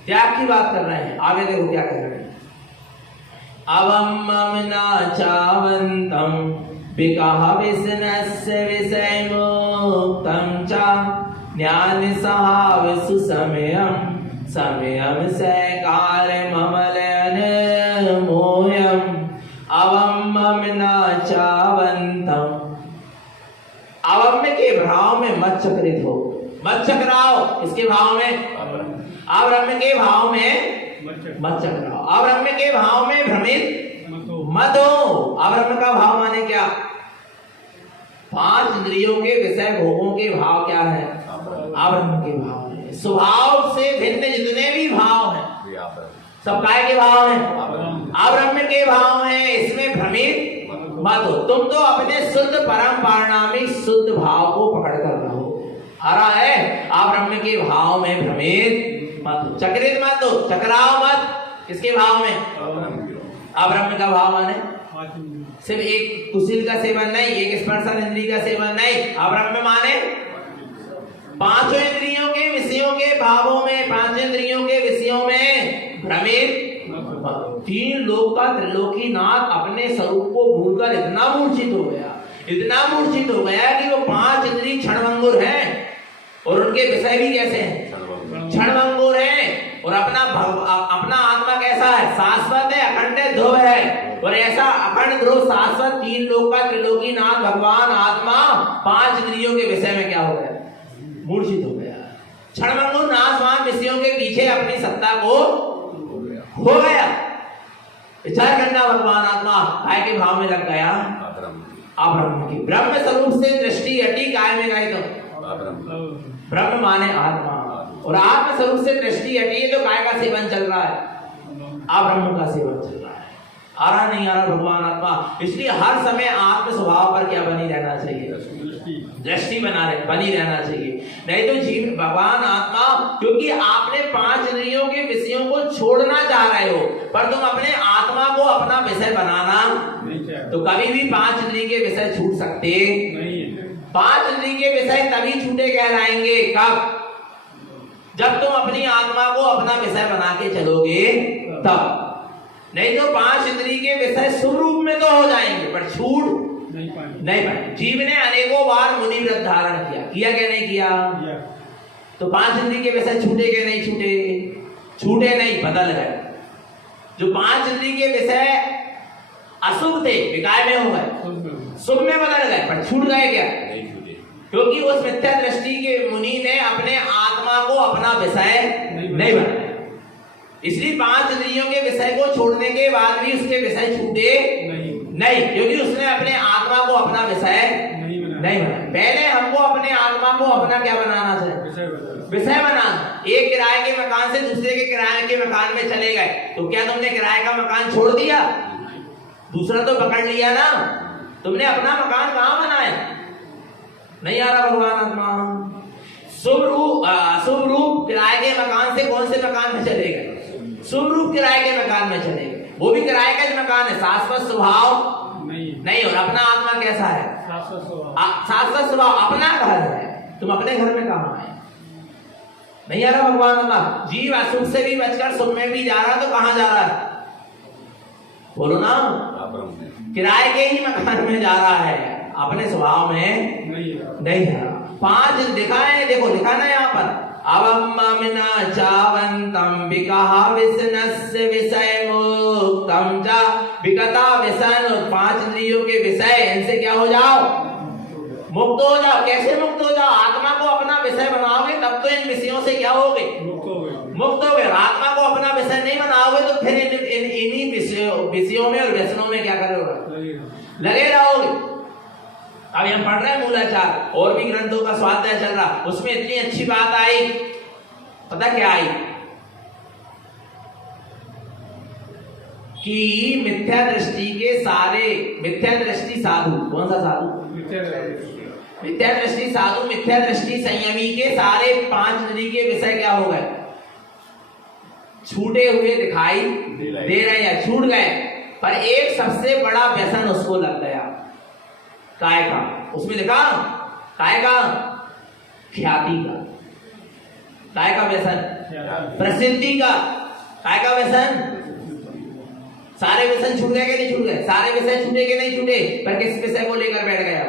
त्याग की बात कर रहे हैं। आगे देखो क्या कह रहे हैं, अवम्मना चावन्तं विकः विष्णस्य विषयमुक्तं च ज्ञान सहावसु समयं समयं सैकारममलयन मोयम् अवम्मना चावन्तं। अवम्य के भाव में मत चक्रित हो, मत चक्राओ, इसके भाव में अवम्य के भाव में मत चक्राओ, अब्रह्म के भाव में भ्रमित मत हो। अब्रह्म का भाव माने क्या, पांच इंद्रियों के विषय भोगों के भाव क्या है, अब्रह्म के भाव है। स्वभाव से भिन्न जितने भी भाव हैं सब काय के भाव हैं, अब्रह्म के भाव हैं, इसमें भ्रमित मत हो। तुम तो अपने शुद्ध परम पारणामिक शुद्ध भाव को पकड़ कर रहो। आ रहा है, अब्रह्म के भाव में भ्रमित मत हो, चक्रित मत हो, चक्राओ मत। किसके भाव में, अब्रह्म का भाव माने सिर्फ एक कुशील का सेवन नहीं, एक स्पर्शन इंद्रिय का सेवन नहीं, अब्रह्म माने पांचों इंद्रियों के विषयों के भावों में, पांचों इंद्रियों के विषयों में भ्रमित। तीन लोक का त्रिलोकीनाथ अपने स्वरूप को भूलकर इतना मूर्छित हो गया, इतना मूर्छित हो गया कि वो पांच इंद्रिय क्षणभंगुर हैं और उनके विषय भी कैसे हैं, क्षणभंगुर हैं। और अपना आत्मा कैसा है, शाश्वत है, अखंड है, ध्रुव है। और ऐसा अखंड ध्रुव शाश्वत तीन लोक का त्रिलोकीनाथ भगवान आत्मा पांच इंद्रियों के विषय में क्या हो गया, मूर्छित हो गया। क्षणभंगुर नाशवान विषयों के पीछे अपनी सत्ता को हो गया। विचार करना, भगवान आत्मा काय के भाव में लग गया, अब्रह्म की। ब्रह्म स्वरूप से दृष्टि हटी, काय में गए तो ब्रह्म माने आत्मा, और आत्म स्वरूप से दृष्टि हटी है तो काय का सेवन चल रहा है, अब्रह्म का सेवन चल रहा है। आ रहा नहीं आ रहा भगवान आत्मा। इसलिए हर समय आत्म स्वभाव पर क्या बनी रहना चाहिए, दृष्टि बनी रहना चाहिए। नहीं तो जीव भगवान आत्मा, क्योंकि आपने पांच इंद्रियों के विषयों को छोड़ना चाह रहे हो, पर तुम अपने आत्मा को अपना विषय बनाना, तो कभी भी पांच इंद्रिय के विषय छूट सकते नहीं। पांच इंद्रिय के विषय तभी छूटे कहलाएंगे कब, जब तुम अपनी आत्मा को अपना विषय बना के चलोगे तब। नहीं तो पांच इंद्रिय के विषय स्वरूप में तो हो जाएंगे पर छूट नहीं पाएंगे। जीव ने अनेकों बार मुनि व्रत धारण किया क्या नहीं किया, तो पांच इंद्रिय के विषय छूटे के नहीं छूटे, छूटे नहीं, बदल गए। जो पांच इंद्रिय के विषय अशुभ थे विकार में हो गए, शुभ में बदल गए, पर छूट गए क्या, क्योंकि उस मिथ्या दृष्टि के मुनि ने अपने आत्मा को अपना विषय नहीं बनाया। इसलिए 5 इंद्रियों के विषय को छोड़ने के बाद भी उसके विषय छूटे नहीं, क्योंकि उसने अपने आत्मा को अपना विषय नहीं बनाया। पहले हमको अपने आत्मा को अपना क्या बनाना चाहिए? विषय बनाना। एक किराए के मकान से दूसरे के किराए के मकान में चले गए, तो क्या तुमने किराए का मकान छोड़ दिया? दूसरा तो पकड़ लिया ना। तुमने अपना मकान कहाँ बनाया? नहीं आ रहा भगवान आत्मा। शुभ रूप किराए के मकान से कौन से मकान में चले गए? शुभ रूप किराए के मकान में चले गए। वो भी किराए का ही मकान है, शाश्वत स्वभाव नहीं। और अपना आत्मा कैसा है? शाश्वत स्वभाव, अपना घर है। तुम अपने घर में कहाँ आए? नहीं आ रहा भगवान आत्मा। जीव अशुभ से भी बचकर शुभ में भी जा रहा, तो कहाँ जा रहा है? बोलो ना। किराए के ही मकान में जा रहा है, अपने स्वभाव में नहीं जा रहा। 5 दिखाए, देखो लिखा ना यहाँ पर, अवममिना चावंतम विकहा विसनस्य विषय मुक्तम चा विकता विसन। 5 इंद्रियों के विषय, इनसे क्या हो जाओ? मुक्त हो जाओ। कैसे मुक्त हो जाओ? आत्मा को अपना विषय बनाओगे तब तो इन विषयों से क्या होगे? मुक्त हो गए। आत्मा को अपना विषय नहीं बनाओगे तो फिर इन्हीं विषयों में और व्यसनों में क्या करोगे? लगे रहोगे। अभी हम पढ़ रहे हैं मूलाचार, और भी ग्रंथों का स्वाध्याय चल रहा, उसमें इतनी अच्छी बात आई, पता क्या आई? कि मिथ्या दृष्टि साधु, कौन सा साधु? मिथ्या दृष्टि साधु, मिथ्या दृष्टि संयमी के सारे 5 इंद्रिय के विषय क्या हो गए? छूटे हुए दिखाई दे रहे हैं, छूट गए। पर एक सबसे बड़ा व्यसन उसको लग गया, काय का। उसमें लिखा काय का? ख्याति का। काय का व्यसन? प्रसिद्धि का। काय का व्यसन? सारे व्यसन छूट गए कि नहीं छूट गए? सारे विषय छूटे कि नहीं छूटे? पर किस विषय को लेकर बैठ गया?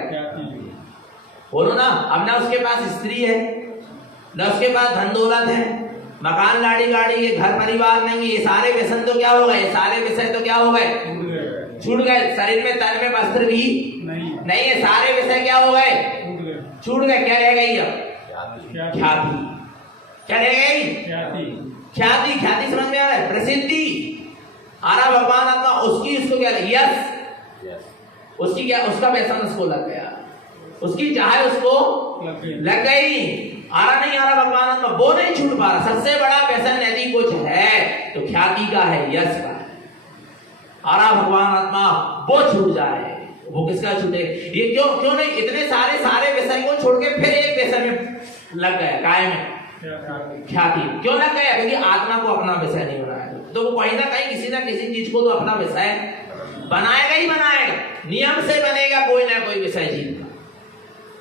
बोलो ना। अब ना उसके पास स्त्री है, ना उसके पास धन दौलत है, मकान गाड़ी है, घर परिवार नहीं है। ये सारे व्यसन तो क्या हो गए? सारे विषय तो क्या हो गए? छूट गए। शरीर में तन में वस्त्र भी नहीं है। सारे विषय क्या हो गए? छूट गए। क्या रह गई अब? ख्याति। क्या रह गई? ख्याति। ख्याति समझ में आ रहा है? प्रसिद्धि आ रहा भगवान आत्मा, उसकी उसको क्या लगी? यस, उसकी क्या? उसका व्यसन उसको लग गया, उसकी चाहे उसको लग गई। आ रहा नहीं आ रहा भगवान आत्मा, वो नहीं छूट पा रहा। सबसे बड़ा व्यसन यदि कुछ है तो ख्याति का है, यश का है। आ रहा भगवान आत्मा, वो छूट जाए। वो किसका छूटे? ये क्यों नहीं? इतने सारे विषय को छोड़ के फिर एक विषय में लग गया, काय में? ख्याति। क्यों लग गया? क्योंकि आत्मा को अपना विषय नहीं बनाया। तो वो कहीं ना कहीं किसी ना किसी चीज को तो अपना विषय बनाएगा ही बनाएगा, नियम से बनेगा कोई ना कोई विषय जीव का।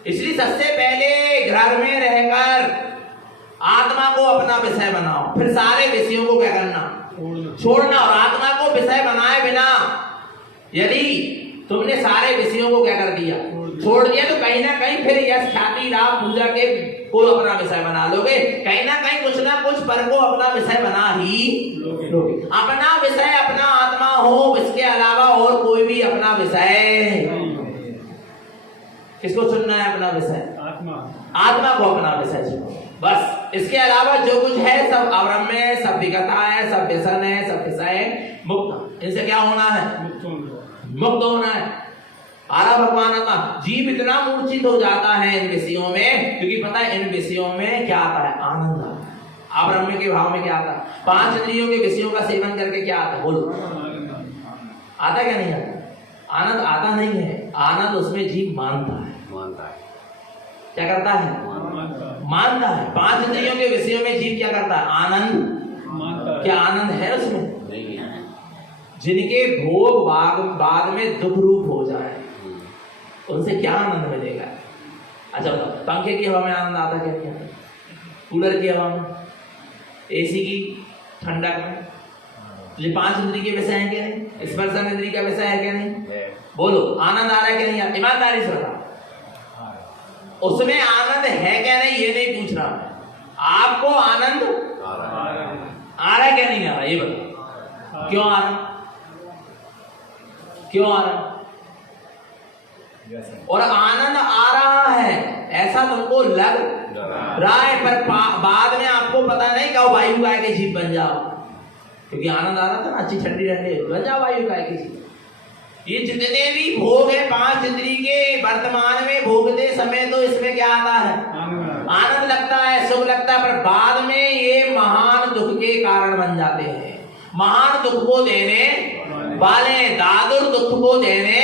इसलिए सबसे पहले घर में रहकर आत्मा को अपना विषय बनाओ, फिर सारे विषयों को क्या करना? छोड़ना। और आत्मा को विषय बनाए बिना यदि तुमने सारे विषयों को क्या कर दिया? छोड़ दिया, तो कहीं ना कहीं फिर यश ख्याति लाभ पूजा के को अपना विषय बना लोगे। कहीं ना कहीं कुछ ना कुछ पर को अपना विषय बना ही लोगे। अपना विषय अपना आत्मा हो, इसके अलावा और कोई भी अपना विषय। किसको चुनना है अपना विषय? आत्मा को अपना विषय चुनो बस। इसके अलावा जो कुछ है सब अब्रह्म है, सब विगता है, सब व्यसन है, सब विषय मुक्त। इनसे क्या होना है? मुक्त होना है। आरा भगवान आत्मा। जीव इतना मूर्छित हो जाता है इन विषयों में, क्योंकि पता है इन विषयों में क्या आता है? आनंद आता है। अब्रह्म के भाव में क्या आता है? 5 इंद्रियों के विषयों का सेवन करके क्या आता है? बोलो, आता क्या नहीं आता? आनंद आता नहीं है। आनंद उसमें जीव मानता है। क्या करता है? मानता है। 5 इंद्रियों के विषयों में जीव क्या करता है? आनंद। क्या आनंद है उसमें? नहीं है। जिनके भोग बाद में दुख रूप हो जाए, उनसे क्या आनंद मिलेगा? अच्छा बताओ, पंखे की हवा में आनंद आता क्या नहीं आता? कूलर की हवा में, एसी की ठंडक में? ये 5 इंद्रिय के विषय है क्या नहीं? स्पर्शन इंद्रिय का विषय है क्या नहीं? बोलो, आनंद आ रहा है क्या नहीं? ईमानदारी से बताओ, उसमें आनंद है क्या नहीं? ये नहीं पूछ रहा मैं, आपको आनंद आ रहा है क्या नहीं आ रहा? ये बताओ, क्यों आ रहा? क्यों आ रहा? और आनंद आ रहा है ऐसा तुमको लग रहा है, पर बाद में आपको पता नहीं कब वायु गाय के जीव बन जाओ। क्योंकि आनंद आ रहा था ना, अच्छी ठंडी ठंडी गंजा वायु का किसी। ये जितने भी भोग है पांच इंद्री के, वर्तमान में भोगते समय तो इसमें क्या आता है? आनंद लगता है, सुख लगता है, पर बाद में ये महान दुख के कारण बन जाते हैं। महान दुख को देने वाले, दादुर दुख को देने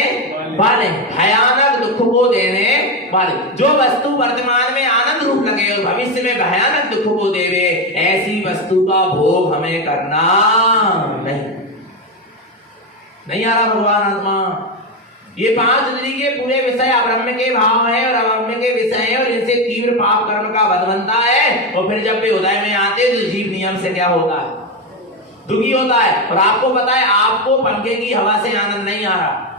वाले, भयानक दुख को देने वाले। जो वस्तु वर्तमान में आनंद रूप लगे और भविष्य में भयानक दुख को देवे, ऐसी वस्तु का भोग हमें करना नहीं आ रहा भगवान आत्मा। ये पांच इंद्री के पूरे विषय अब्रह्म के भाव है और अब्रह्म के विषय है, और इनसे तीव्र पाप कर्म का वध बनता है। और फिर जब वे उदय में आते तो जीव नियम से क्या होता है? दुखी होता है। और आपको पता है, आपको पंखे की हवा से आनंद नहीं आ रहा,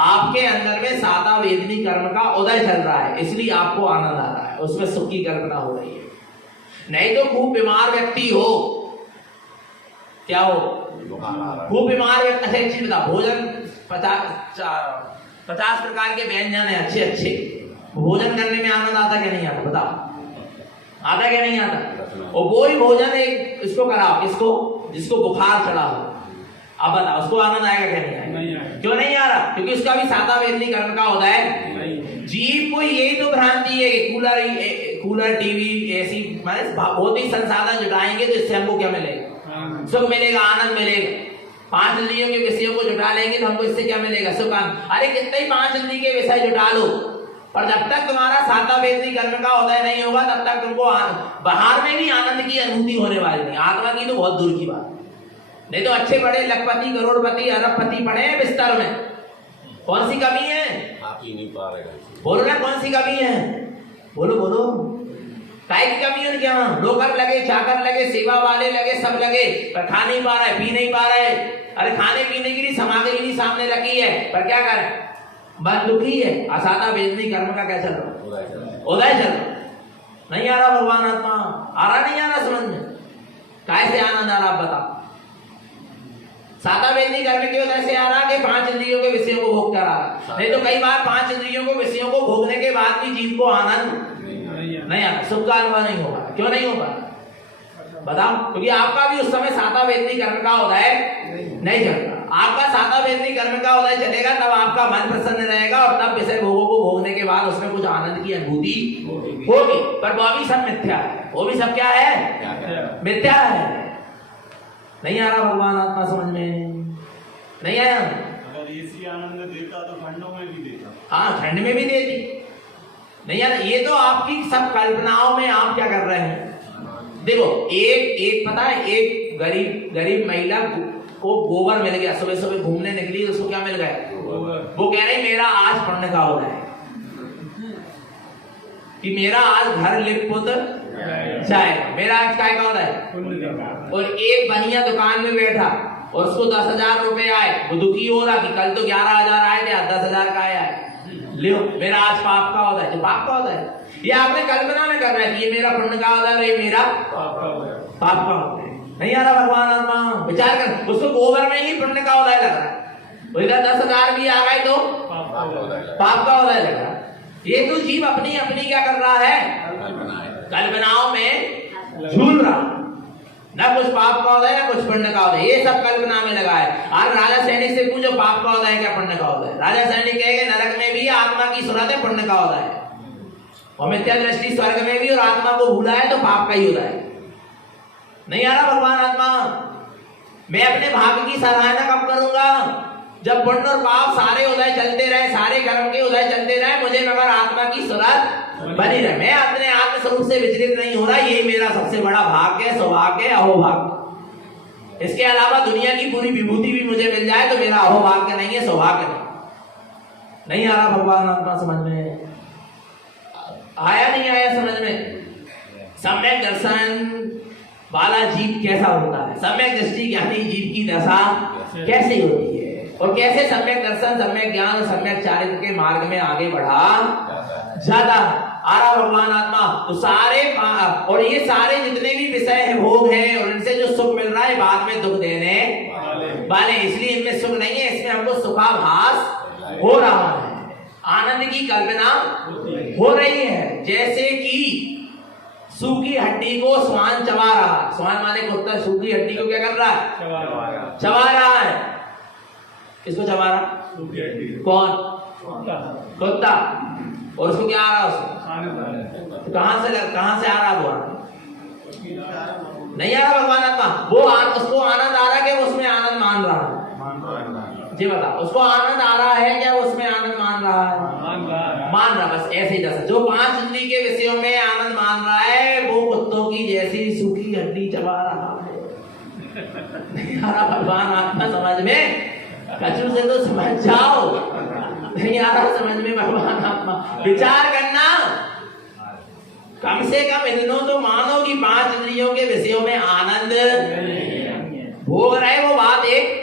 आपके अंदर में साता वेदनी कर्म का उदय चल रहा है, इसलिए आपको आनंद आ रहा है, उसमें सुख की कल्पना हो रही है। नहीं तो खूब बीमार व्यक्ति हो, क्या हो? खूब बीमार व्यक्ति। अच्छा एक चीज बता, भोजन 50 प्रकार के व्यंजन है अच्छे अच्छे, भोजन करने में आनंद आता क्या नहीं आता? बता, आता क्या नहीं आता? और वो ही भोजन एक इसको कराओ, किसको? जिसको बुखार चढ़ा हो, अब बता उसको आनंद आएगा क्या नहीं आएगा? क्यों नहीं आ रहा? क्योंकि उसका भी साता वेदनी कर्म का होता है। जीव को यही तो भ्रांति है कि कूलर टीवी ऐसी माने बहुत ही संसाधन जुटाएंगे तो इससे हमको क्या मिलेगा? सुख मिलेगा, आनंद मिलेगा। पांच इंद्रियों के विषयों को जुटा लेंगे तो हमको इससे क्या मिलेगा? सुख, आनंद। अरे कितने ही पांच इंद्रिय के विषय जुटा लो, पर जब तक तुम्हारा साता वेदनी कर्म का उदय नहीं होगा तब तक तुमको बाहर में भी आनंद की अनुभूति होने वाली नहीं। आत्मा की तो बहुत दूर की बात। नहीं तो अच्छे बड़े लखपति, करोड़पति, अरबपति पड़े हैं बिस्तर में, कौन सी कमी है? आप ही नहीं पा रहे। बोलो ना, कौन सी कमी है? बोलो बोलो, काय की कमी है? क्या नौकर लगे, चाकर लगे, सेवा वाले लगे, सब लगे, पर खा नहीं पा रहा है, पी नहीं पा रहा है। अरे खाने पीने की सामग्री नहीं सामने रखी है, पर क्या करे? बस दुखी है। असाता वेदनी कर्म का क्या चल रहा? उदय चल रहा। नहीं आ रहा भगवान आत्मा? आ रहा नहीं आ रहा समझ में? काय से आनंद आ रहा आप बताओ? साता वेदनी कर्म के उदय से आ रहा कि पांच इंद्रियों के विषयों को भोग कर आ रहा? नहीं तो कई बार पांच इंद्रियों को विषयों को भोगने के बाद भी जीव को आनंद नहीं आता, सुख का अनुभव नहीं होगा। क्यों नहीं होगा बताओ? क्योंकि आपका भी उस समय साता वेदनी कर्म का उदय नहीं चलता। आपका साता वेदनी कर्म का उदय चलेगा तब आपका मन प्रसन्न रहेगा, और तब विषय भोगों को भोगने के बाद उसमें कुछ आनंद की अनुभूति होगी। पर वो भी सब मिथ्या है, वो भी सब क्या है? मिथ्या है। नहीं आ रहा भगवान आत्मा समझ में? नहीं आया? अगर ऐसी आनंद देता तो ठंडों में भी देता। हाँ, ठंड में भी देती। नहीं यार, ये तो आपकी सब कल्पनाओं में आप क्या कर रहे हैं? देखो, एक पता है, एक गरीब महिला को गोबर मिल गया, सुबह सुबह घूमने निकली, उसको क्या मिल गया? वो कह रही मेरा आज पुण्य का हो है कि मेरा आज घर लिप पुत जाएगा, मेरा आज काय का होता है। और एक बनिया दुकान में बैठा और उसको 10,000 रुपए आए, वो दुखी हो रहा कि कल तो 11,000 आए थे, 10,000 का आया है, लियो मेरा आज पाप का होता है। जो पाप का होता है ये आपने कल्पना में कर रहा है कि ये मेरा पुण्य का होता है, ये मेरा पाप का होता है। नहीं आ रहा भगवान आत्मा? विचार कर, उसको गोबर में ही पुण्य का होता लग रहा है, इधर 10,000 भी आ गए तो पाप का होता लग रहा है। ये तो जीव अपनी अपनी क्या कर रहा है? कल्पनाओं में झूल रहा, ना कुछ पाप का होता है ना कुछ पुण्य का होता है, ये सब कल्पना में लगा है। आज राजा सैनिक से पूछो पाप का होता है क्या पुण्य का होता है? राजा सैनिक कहेंगे नरक में भी आत्मा की सुरत है, पुण्य का होता है, और मिथ्या दृष्टि स्वर्ग में भी, और आत्मा को भूला है तो पाप का ही होता है। नहीं आ रहा भगवान आत्मा? मैं अपने भाग्य की सराहना कब करूंगा? जब पुण्य और पाप सारे उदय चलते रहे, सारे कर्म के उदय चलते रहे, मुझे मगर आत्मा की सुरत बनी रहे, मैं अपने आत्म स्वरूप से विचलित नहीं हो रहा, यही मेरा सबसे बड़ा भाग्य, सौभाग्य, अहोभाग्य। इसके अलावा दुनिया की पूरी विभूति भी मुझे मिल जाए तो मेरा अहोभाग्य नहीं है, सौभाग्य नहीं आ रहा भगवान आत्मा समझ में? आया नहीं आया समझ में? सम्यक दर्शन वाला जीव कैसा होता है? सम्यक दृष्टि ज्ञानी जीव की दशा कैसे होती है, और कैसे सम्यक दर्शन, सम्यक ज्ञान, सम्यक चारित्र के मार्ग में आगे बढ़ा जाता है। आ रहा भगवान आत्मा? तो सारे और ये सारे जितने भी विषय है, भोग है, और इनसे जो सुख मिल रहा है बाद में दुख देने वाले, इसलिए इनमें सुख नहीं है, इसमें हमको सुखाभास हो रहा है, आनंद की कल्पना हो रही है। जैसे कि सूखी हड्डी को श्वान चबा रहा है। श्वान माने कुत्ता, सूखी हड्डी को क्या कर रहा है? चबा रहा है। किसको चबा रहा? सूखी हड्डी। कौन? कुत्ता। और उसको क्या आ रहा? उसको तो कहां से आ रहा? वो नहीं आ रहा भगवान आत्मा। उसको आनंद आ रहा है कि उसमें आनंद मान रहा है? जी बता, उसको आनंद आ रहा है क्या उसमें आनंद मान रहा है? मान रहा। बस ऐसे ही दस। जो पांच इंद्रिय के विषयों में आनंद मान रहा है वो कुत्तों की जैसी सूखी हड्डी चबा रहा है। नहीं आ रहा भगवान आत्मा समझ में? कछु से तो समझ जाओ। नहीं आ रहा समझ में भगवान आत्मा? विचार करना। कम से कम इतना तो मानो कि पांच इंद्रियों के विषयों में आनंद भोग रहे, वो बात एक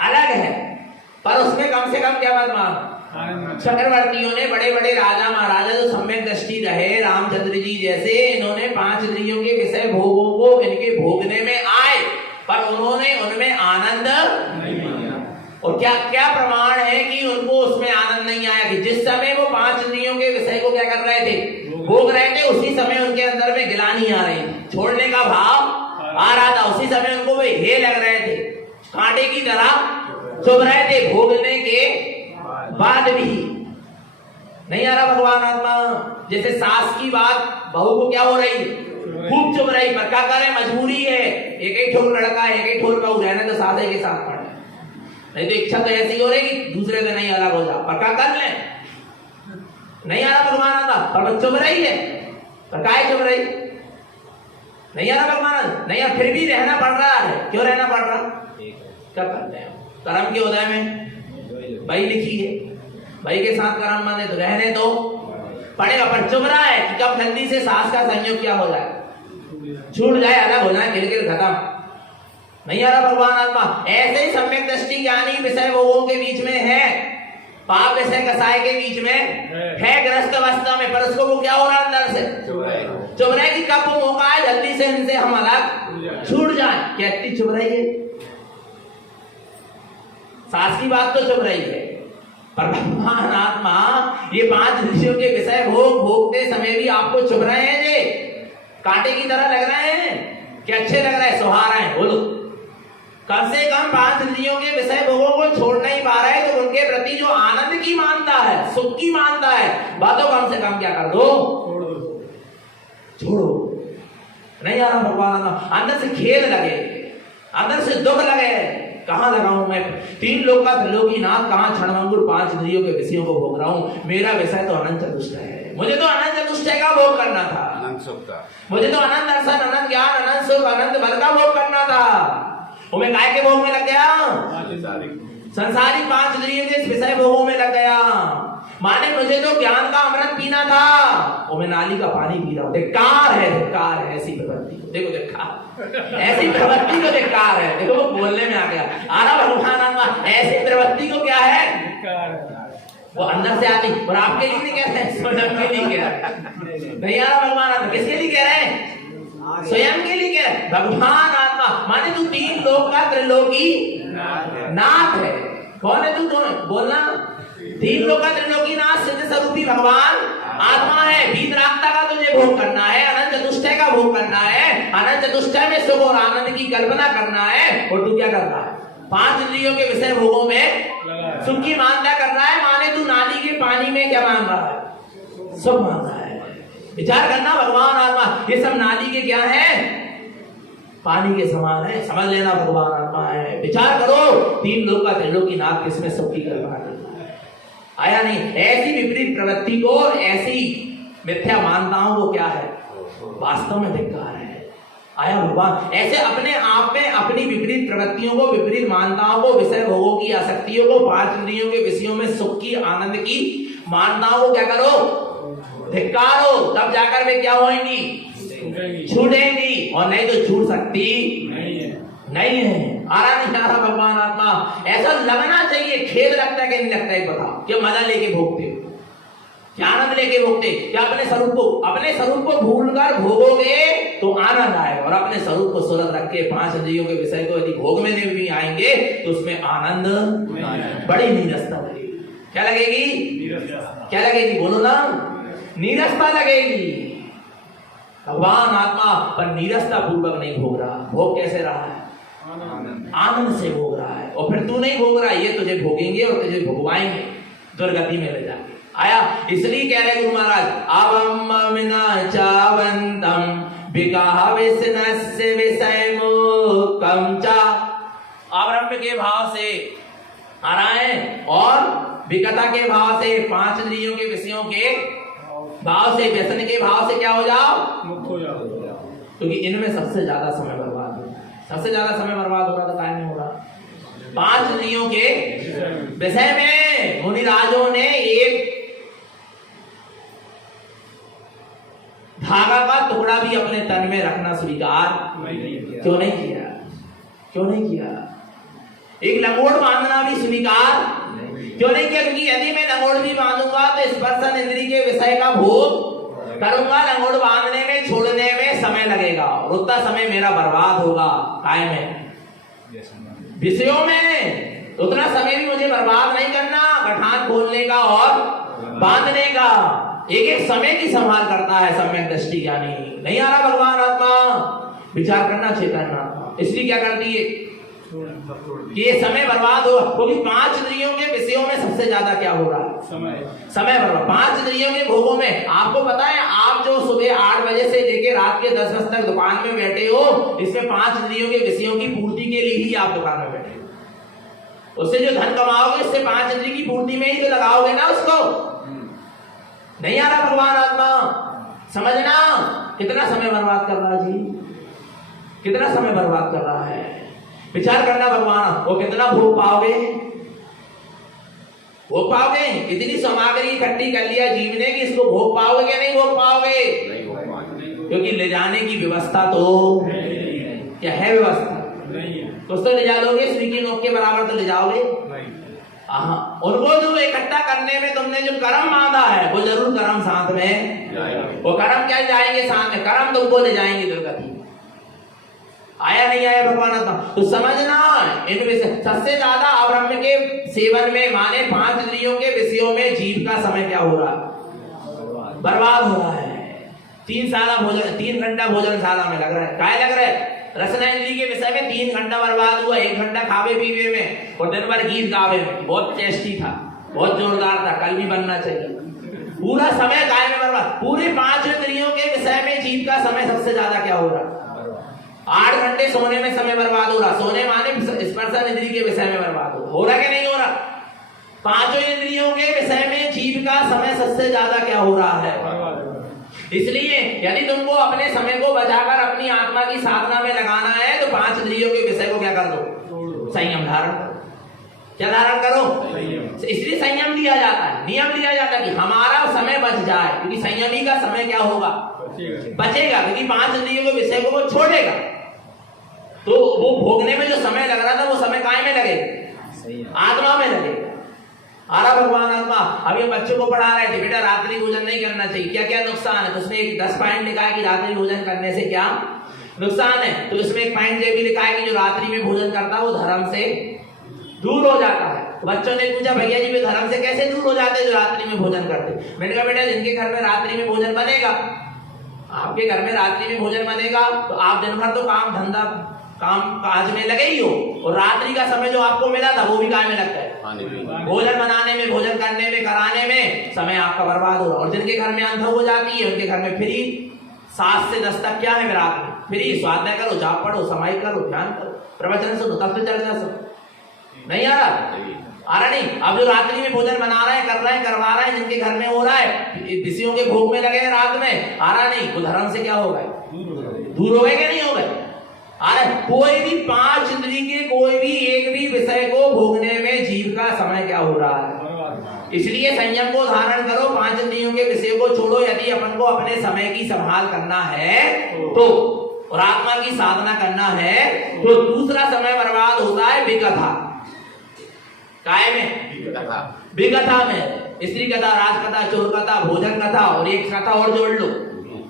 अलग है, पर उसमें कम से कम क्या मत मान। चक्रवर्तियों ने, बड़े बड़े राजा महाराजा जो सम्यक दृष्टि रहे, रामचंद्र जी जैसे, इन्होंने पांच इंद्रियों के विषय भोगों को इनके भोगने में आए, पर उन्होंने उनमें आनंद नहीं आया। और क्या क्या प्रमाण है कि उनको उसमें आनंद नहीं आया? कि जिस समय वो पांच इंद्रियों के विषय को क्या कर रहे थे? भोग रहे थे, उसी समय उनके अंदर में गिलानी आ रही थी, छोड़ने का भाव आ रहा था। उसी समय उनको वे हे लग रहे थे, कांटे की तरह चुभ रहे थे भोगने के बाद भी। नहीं आ रहा भगवान आत्मा? जैसे सास की बात बहू को क्या हो रही? खूब चुभ रही, पर क्या करें? मजबूरी है। एक ही ठोर लड़का, एक ही ठोर बहू, रहने तो सास के साथ पड़े। नहीं तो इच्छा तो ऐसी हो रही कि दूसरे से नहीं अलग हो जा, पर क्या कर ले? नहीं आ रहा भगवान आत्मा, पर चुभ रही है, पर काय चुभ रही? नहीं आ रहा भगवान? नहीं आ, फिर भी रहना पड़ रहा है। क्यों रहना पड़ रहा? क्या करते हैं? कर्म के उदय में भाई लिखी है, भाई के साथ कर्म बने तो रहने तो पड़ेगा, पर चुभ रहा है कि कब जल्दी से सास का संयोग क्या हो जाए, छूट जाए, अलग हो जाए, खिलखिल खत्म। नहीं आ रहा भगवान आत्मा? ऐसे ही सम्यक दृष्टि ज्ञानी विषय भोगों के बीच में है, पाप विषय कसाय के बीच में है, ग्रस्त अवस्था में, पर उसको वो क्या हो रहा है? अंदर से चुभ रहा है कि कब वो मौका है जल्दी से इनसे हम अलग छूट जाए। क्या इतनी चुभ रही है? सास की बात तो चुभ रही है, पर भगवान आत्मा ये पांच विषयों के विषय भोगते समय भी आपको चुभ रहे हैं, जे कांटे की तरह लग रहे हैं कि अच्छे लग रहे हैं, सुहा रहे हैं? बोलो, कम से कम पांच इंद्रियों के विषय भोगों को छोड़ नहीं पा रहे, तो उनके प्रति जो आनंद की मानता है, सुख की मानता है, बातों कम से कम क्या कर दो? छोड़ो। नहीं आ रहा भगवान आत्मा? अंदर से खेद लगे, अंदर से दुख लगे, कहां लगाऊं मैं? तीन लोक का त्रिलोकीनाथ, कहां क्षणभंगुर पांच इंद्रियों के विषयों को भोग रहा हूं? मेरा विषय तो अनंत चतुष्टय है, मुझे तो अनंत चतुष्टय का भोग करना था, अनंत सुख का, मुझे तो अनंत दर्शन, अनंत ज्ञान, अनंत सुख, अनंत बल का भोग करना था। वो मैं काय के भोग में लग गया? संसारिक पांच इंद्रियों के विषय भोगों में लग गया। माने मुझे तो ज्ञान का अमृत पीना था, वो मैं नाली का पानी पी रहा हूं। धिक्कार है ऐसी प्रवृत्ति को। देखो धिक्कार, ऐसी प्रवृत्ति को धिक्कार है। देखो वो बोलने में आ गया, आ रहा भगवान आत्मा, ऐसी प्रवृत्ति को क्या है? वो अंदर से आती। और आपके लिए नहीं कहते हैं, स्वयं के लिए कह रहे। नहीं आ रहा भगवान आत्मा? किसके लिए कह रहे हैं? स्वयं के लिए कह रहे। भगवान आत्मा माने तू तीन लोक का त्रिलोकी नाथ है। कौन है तू? बोलना। तीन लोक का त्रिलोकी नाथ सिद्ध स्वरूपी भगवान आत्मा है। वीतरागता का तुझे भोग करना है, अनंत चतुष्टय का भोग करना है, अनंत चतुष्टय में सुख और आनंद की कल्पना करना है, और तू क्या कर रहा है? पांच इंद्रियों के विषय भोगों में सुख की मान्यता कर रहा है। माने तू नाली के पानी में क्या मान रहा है? सुख मान रहा है। विचार करना भगवान आत्मा, ये सब नाली के क्या है? पानी के समान है। समझ लेना भगवान आत्मा है। विचार करो, तीन लोक का त्रिलोकीनाथ किसमें सुख की कल्पना करता है? आया नहीं? ऐसी विपरीत प्रवृत्ति को, ऐसी मिथ्या मान्यताओं को क्या है? वास्तव में धिक्कार है। आया भगवान? ऐसे अपने आप में अपनी विपरीत प्रवृत्तियों को, विपरीत मान्यताओं को, विषय भोगों की आसक्तियों को, पांच इंद्रियों के विषयों में सुख की, आनंद की मान्यताओं को क्या करो? धिक्कारो। तब जाकर वे क्या होंगी? छूटेंगी। और नहीं तो छूट सकती नहीं है। आ रहा नहीं आ रहा भगवान आत्मा? ऐसा लगना चाहिए। खेद लगता है कि नहीं लगता है? बताओ। क्या मजा लेके भोगते हो? क्या आनंद लेके भोगते? क्या अपने स्वरूप को भूलकर भोगोगे तो आनंद आएगा, और अपने स्वरूप को सुरत रख के पांच इंद्रियों के विषय को यदि भोग में भी आएंगे तो उसमें आनंद बड़ी नीरसता लगेगी। क्या लगेगी? क्या लगेगी? बोलो ना। नीरसता लगेगी। भगवान आत्मा पर नीरसता पूर्वक नहीं भोग रहा। भोग कैसे रहा है? आनंद से भोग रहा है। और फिर तू नहीं भोग रहा, ये तुझे भोगेंगे और तुझे भोगवाएंगे, दुर्गति में ले जाएंगे। आया, इसलिए कह रहे गुरु महाराज, अवम विना चावंतम विकाह विसनस्य विषय मुक्तम चा। अवरम्भ के भाव से आ रहा है और विकता के भाव से, पांच इंद्रियों के विषयों के भाव से, व्यसन के भाव से क्या हो जाओ? मुक्त हो जाओ। क्योंकि इनमें सबसे ज्यादा समय बर्बाद हो रहा है। सबसे ज्यादा समय बर्बाद हो रहा था, काय नहीं हो रहा? पांच इंद्रियों के विषय में मुनिराजों ने एक धागा का टुकड़ा भी अपने तन में रखना स्वीकार क्यों नहीं किया? क्यों नहीं किया? एक लंगोट बांधना भी स्वीकार क्यों नहीं किया? क्योंकि यदि मैं लंगोट भी बांधूंगा तो स्पर्शन इंद्री के विषय का भोग करूंगा, लंगोट बांधने में छोड़ने में समय लगेगा और उतना समय मेरा बर्बाद होगा। काय में? विषयों में उतना समय भी मुझे बर्बाद नहीं करना, गठान खोलने का और बांधने का। एक एक समय की संभाल करता है सम्यक दृष्टि ज्ञानी। नहीं आ रहा भगवान आत्मा, विचार करना चेतन आत्मा। इसलिए क्या करती है कि ये समय बर्बाद हो, क्योंकि पांच इंद्रियों के विषयों में सबसे ज्यादा क्या हो रहा है? समय बर्बाद। पांच इंद्रियों के भोगों में आपको पता है, आप जो सुबह 8 बजे से लेकर रात के 10 बजे तक दुकान में बैठे हो, इसमें पांच इंद्रियों के विषयों की पूर्ति के लिए ही आप दुकान में बैठे हो। उससे जो धन कमाओगे, इससे पांच इंद्रिय की पूर्ति में ही तो लगाओगे ना उसको। नहीं आ रहा भगवान आत्मा, समझना। कितना समय बर्बाद कर रहा है जी, कितना समय बर्बाद कर रहा है। विचार करना भगवान, वो कितना भोग पाओगे? भोग पाओगे? इतनी सामग्री इकट्ठी कर लिया जीव ने कि इसको भोग पाओगे क्या? नहीं भोग पाओगे। क्योंकि ले जाने की व्यवस्था तो क्या है? व्यवस्था कुछ तो ले जा लोगे, स्वीकी नोक के बराबर तो ले जाओगे। उनको जो इकट्ठा करने में तुमने जो कर्म बांधा है, वो जरूर कर्म साथ में, वो कर्म क्या जाएंगे साथ में, कर्म तुमको ले जाएंगे दुर्गति। आया नहीं आया भगवान आत्मा? तो समझना, इनमें से सबसे ज्यादा अब्रह्म के सेवन में, माने पांच इंद्रियों के विषयों में जीव का समय क्या हो रहा है? बर्बाद हो रहा है। 3 घंटा भोजनशाला में लग रहा है। काय लग रहा है? रसना इंद्री के विषय में 3 घंटा बर्बाद हुआ। 1 घंटा खावे पीवे में और दिन भर गीत गावे में। बहुत टेस्टी था, बहुत जोरदार था, कल भी बनना चाहिए। पूरा समय काय में बर्बाद। पूरे 5 इंद्रियों के विषय में जीव का समय सबसे ज्यादा क्या हो रहा? 8 घंटे सोने में समय बर्बाद हो रहा। सोने माने स्पर्शन इंद्री के विषय में बर्बाद हो रहा कि नहीं हो रहा? 5 इंद्रियों के विषय में जीव का समय सबसे ज्यादा क्या हो रहा है? इसलिए यदि तुमको अपने समय को बचाकर अपनी आत्मा की साधना में लगाना है, तो 5 इंद्रियों के विषय को क्या कर दो? संयम धारण करो। क्या धारण करो? इसलिए संयम लिया जाता है, नियम लिया जाता है कि हमारा समय बच जाए। क्योंकि संयमी का समय क्या होगा? बचेगा। क्योंकि 5 इंद्रियों के विषय को वो छोड़ेगा, तो वो भोगने में जो समय लग रहा था, वो समय काय में लगेगा? आत्मा में लगेगा। आरा भगवान आत्मा। अब ये बच्चों को पढ़ा रहे थे, बेटा रात्रि भोजन नहीं करना चाहिए, क्या क्या नुकसान है? तो उसने एक 10 पॉइंट लिखा है कि रात्रि भोजन करने से क्या नुकसान है। तो इसमें एक पॉइंट ये भी लिखा है कि जो रात्रि में भोजन करता है वो धर्म से दूर हो जाता है। तो बच्चों ने पूछा, भैया जी वे धर्म से कैसे दूर हो जाते जो रात्रि में भोजन करते? मैंने कहा बेटा, जिनके घर में रात्रि में भोजन बनेगा, आपके घर में रात्रि में भोजन बनेगा, तो आप दिन भर तो काम धंधा काम काज में लगे ही हो, और रात्रि का समय जो आपको मिला था वो भी काम में लगता है। भोजन बनाने में, भोजन करने में, कराने में समय आपका बर्बाद हो रहा। और जिनके घर में अंध हो जाती है, उनके घर में फ्री 7 से 10 तक क्या है? रात में फ्री स्वाध्याय करो, जाप पढ़ो, समाई करो, ध्यान करो, प्रवचन सुनो, तब तो चर्चा सुनो। नहीं आ रहा नहीं। अब जो रात्रि में भोजन बना रहे हैं, कर रहे हैं, करवा रहे हैं, जिनके घर में हो रहा है, विषयों के भोग में लगे हैं रात में, आ रहा नहीं, वो धर्म से क्या हो गए? दूर हो गए क्या नहीं हो गए? अरे कोई भी 5 इंद्रिय के कोई भी एक भी विषय को भोगने में जीव का समय क्या हो रहा है? इसलिए संयम को धारण करो, 5 इंद्रियों के विषय को छोड़ो। यदि अपन को अपने समय की संभाल करना है तो, और आत्मा की साधना करना है, तो दूसरा समय बर्बाद होता है विकथा। काय में? विकथा में। स्त्री कथा, राजकथा, चोर कथा, भोजन कथा, और एक कथा और जोड़ लो,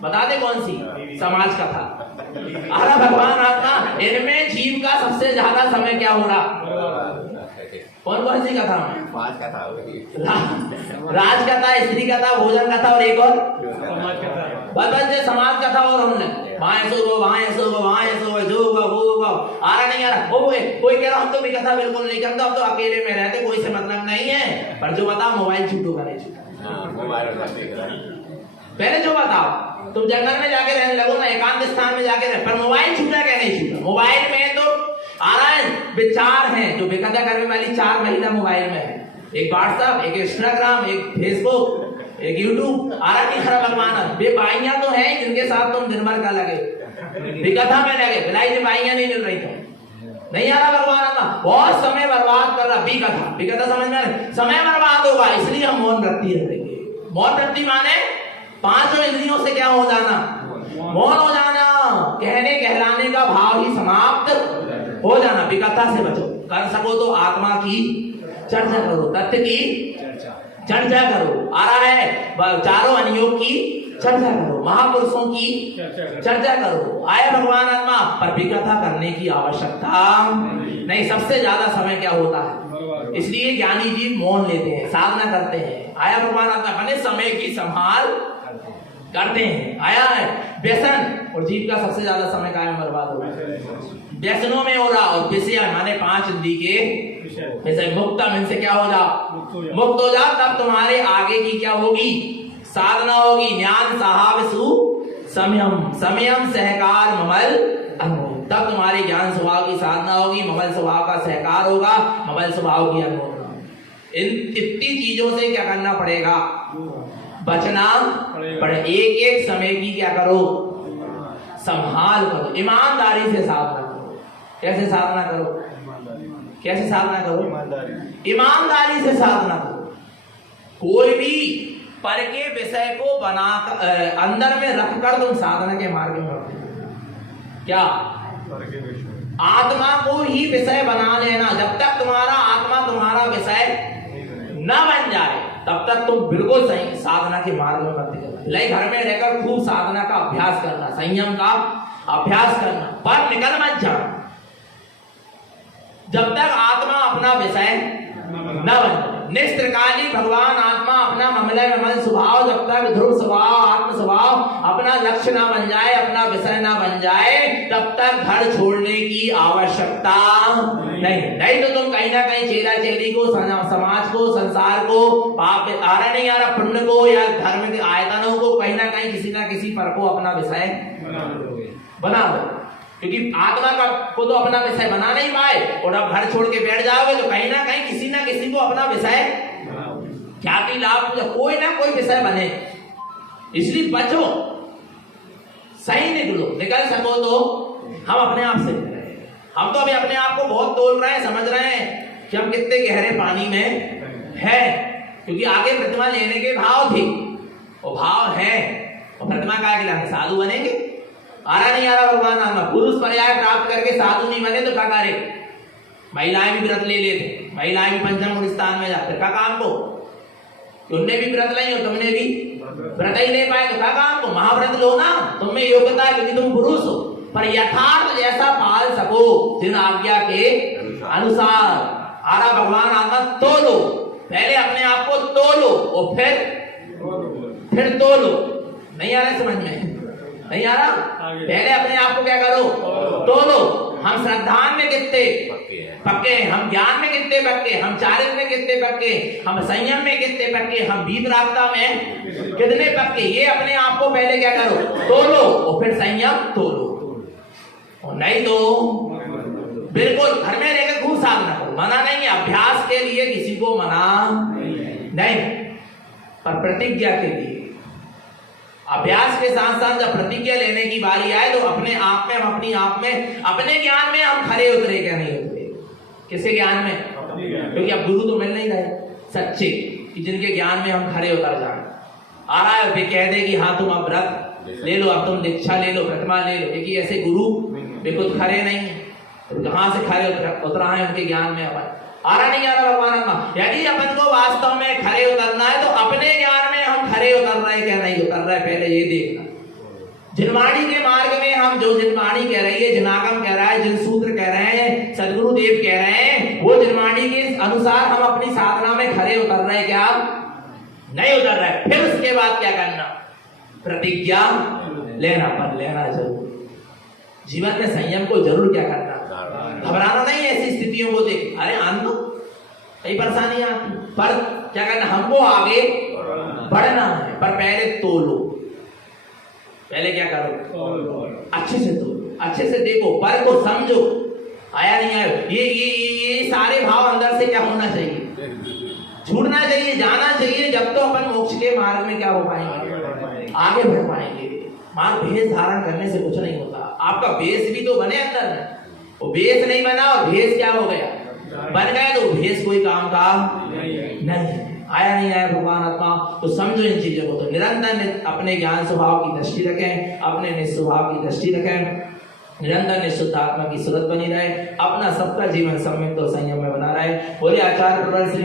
बता दे कौन सी? समाज कथा। अरे भगवान आत्मा, इनमें जीव का सबसे ज्यादा समय क्या हो रहा? कौन कौन सी कथा में? 5 कथा होगी। राज कथा, स्त्री कथा, भोजन कथा और एक और समाज कथा। बस समाज कथा। और हमने वहां ऐसो गो, वहां ऐसो गो, वहां ऐसो गो, जो गो वो गो, आ रहा नहीं आ रहा हो गए। कोई कह रहा हम तो भी कथा बिल्कुल नहीं करते, हम तो अकेले में रहते, कोई से मतलब नहीं है। पर जो बताओ मोबाइल छूटो का नहीं छूटा। पहले जो बताओ, तुम जंगल में जाके रहने लगो ना, एकांत स्थान में जाके रह, पर मोबाइल छूटा क्या नहीं छूटा? मोबाइल में तो आ रहा है विचार है जो बेकदर करने वाली 4 महिला मोबाइल में है। एक व्हाट्सएप, एक इंस्टाग्राम, एक फेसबुक, एक यूट्यूब। आ रहा नहीं खरा भगवान, वे बाइयां तो हैं जिनके साथ तुम दिन भर का लगे, विकथा में लगे, बिलाई से बाइयां नहीं मिल रही तुम, नहीं आ रहा भगवान। बहुत समय बर्बाद कर रहा। विकथा समझ में, समय बर्बाद होगा, इसलिए हम मौन वृत्ति रखेंगे। मौन वृत्ति माने 5 इंद्रियों से क्या हो जाना? मौन हो जाना। कहने कहलाने का भाव ही समाप्त हो जाना। विकथा से बचो। कर सको तो आत्मा की चर्चा करो, तत्व की चर्चा करो। आ रहा है चारों अनियोग की चर्चा करो, महापुरुषों की चर्चा करो। आए भगवान आत्मा, पर विकथा करने की आवश्यकता नहीं। सबसे ज्यादा समय क्या होता है? इसलिए ज्ञानी जीव मौन लेते हैं, साधना करते हैं। आया भगवान आत्मा, अपने समय की संभाल करते हैं। आया है व्यसन, और जीव का सबसे ज्यादा समय कायम बर्बाद हो रहा है व्यसनों में हो रहा। और विषय माने 5 इंद्री के विषय। मुक्तम, इनसे क्या हो जाओ? मुक्त हो जाओ। तब तुम्हारे आगे की क्या होगी? साधना होगी। ज्ञान साहब सु संयम, संयम सहकार ममल अनुभव। तब तुम्हारे ज्ञान स्वभाव की साधना होगी, ममल स्वभाव का सहकार होगा, ममल स्वभाव की अनुभव। इन इतनी चीजों से क्या करना पड़ेगा? बचना पड़े। एक एक समय की क्या करो? संभाल करो, ईमानदारी से साधना करो। कैसे साधना करो? कैसे साधना करो? ईमानदारी से साधना करो। कोई भी पर के विषय को बना अंदर में रखकर तुम साधना के मार्ग में रखो। क्या? आत्मा को ही विषय बना लेना। जब तक तुम्हारा आत्मा तुम्हारा विषय न बन जाए, तब तक तुम बिल्कुल सही साधना के मार्ग में मत निकलना। लय घर में रहकर खूब साधना का अभ्यास करना, संयम का अभ्यास करना, पर निकल मत जाना जब तक आत्मा अपना विषय न बन जाए। निस्त्रकाली भगवान आत्मा अपना ममलय ममल स्वभाव, जब तक ध्रुव स्वभाव, आत्म स्वभाव अपना लक्ष्य ना बन जाए, अपना विषय ना बन जाए, तब तक घर छोड़ने की आवश्यकता नहीं तो तुम कहीं ना कहीं चेला चेली को, समाज को, संसार को, पाप आ रहा नहीं आ रहा, पुण्य को या धर्म के आयतनों को कहीं ना कहीं किसी ना किसी पर को अपना विषय बना दो। क्योंकि आत्मा का को तो अपना विषय बना नहीं पाए, और अब घर छोड़ के बैठ जाओगे तो कहीं ना कहीं किसी ना किसी को अपना विषय क्या की लाभ, कोई ना कोई विषय बने। इसलिए बचो, सही निकलो। निकल सको तो हम अपने आप से, हम तो अभी अपने आप को बहुत तोल रहे हैं, समझ रहे हैं कि हम कितने गहरे पानी में है, क्योंकि आगे प्रतिमा लेने के भाव थे, वो भाव है, और प्रतिमा का खिलाने साधु बनेंगे। आ रहा नहीं आ रहा भगवान आत्मा? पुरुष पर्याय प्राप्त करके साधु नहीं बने तो क्या करे? महिलाएं भी व्रत ले लेते, महिलाएं भी पंचम स्थान में जाते, क्या काम को? तुमने भी व्रत नहीं हो, तुमने भी व्रत ही ले पाए तो क्या काम को? महाव्रत लो ना, तुम्हें योग्यता है क्योंकि तुम पुरुष हो, पर यथार्थ जैसा पाल सको जिन आज्ञा के अनुसार। आ रहा भगवान आत्मा, तोलो, पहले अपने आप को तोलो और फिर तोलो। नहीं आ रहा समझ में? नहीं आ रहा? पहले अपने आप को क्या करो? तोलो। हम श्रद्धान में कितने पक्के हैं, हम ज्ञान में कितने पक्के, हम चारित्र में कितने पक्के, हम संयम में कितने पक्के, हम वीतरागता में कितने पक्के, ये अपने आप को पहले क्या करो? तोलो, और फिर संयम तोलो। और नहीं तो बिल्कुल घर में रहकर खूब साधना करो, मना नहीं है, अभ्यास के लिए किसी को मना नहीं, पर प्रतिज्ञा के लिए। अभ्यास के साथ साथ जब प्रतिज्ञा लेने की बारी आए तो अपने आप में, हम अपनी आप में, अपने ज्ञान में हम खरे उतरे क्या नहीं उतरे? किसके ज्ञान में? क्योंकि अब गुरु तो मिल नहीं रहे सच्चे कि जिनके ज्ञान में हम खरे उतर जाए। आ रहा है वे कह दे कि हाँ तुम अब व्रत ले लो, अब तुम दीक्षा ले लो, प्रतिमा ले लो, क्योंकि ऐसे गुरु बिल्कुल खरे नहीं है, तो कहां से खरे उतरा है उनके ज्ञान में? अपन आ रहा नहीं आ रहा भगवान आत्मा? यदि अपन को वास्तव में खरे उतरना है तो अपने ज्ञान में हम खरे उतर रहे क्या नहीं उतर रहे, पहले ये देखना। जिनवाणी के मार्ग में हम जो जिनवाणी कह रही है, जिनागम कह रहा है, जिन सूत्र कह रहे हैं, सदगुरु देव कह रहे हैं, वो निर्माणी के अनुसार हम अपनी साधना में खरे उतर रहे क्या? नहीं उतर रहे। फिर उसके बाद क्या करना? प्रतिज्ञा लेना, पर लेना जरूर। जीवन में संयम को जरूर क्या करना? घबराना नहीं है ऐसी स्थितियों को देख। अरे आन दो, कई परेशानी आती, पर क्या करना? हमको आगे बढ़ना है। पर पहले तोलो, पहले क्या करो? अच्छे से तोलो, अच्छे से देखो, पर को समझो, आया नहीं आया। ये सारे भाव अंदर से क्या होना चाहिए? छूटना चाहिए, जाना चाहिए। जब तो अपन मोक्ष के मार्ग में क्या हो पाएंगे? आगे बढ़ पाएंगे। मार्ग भेष धारण करने से कुछ नहीं होता। आपका भेष भी तो बने अंदर में, वो भेष नहीं बना और भेष क्या हो गया? बन गया, तो भेष कोई काम का नहीं। आया नहीं आया भगवान आत्मा, तो समझो इन चीजों को। तो निरंतर अपने ज्ञान स्वभाव की दृष्टि रखें, अपने निस्वभाव की दृष्टि रखें, निरंतर निश्चित आत्मा की सूरत बनी रहे, अपना सबका जीवन सम्यक और संयम में बना रहे। बोले आचार्य प्रवर श्री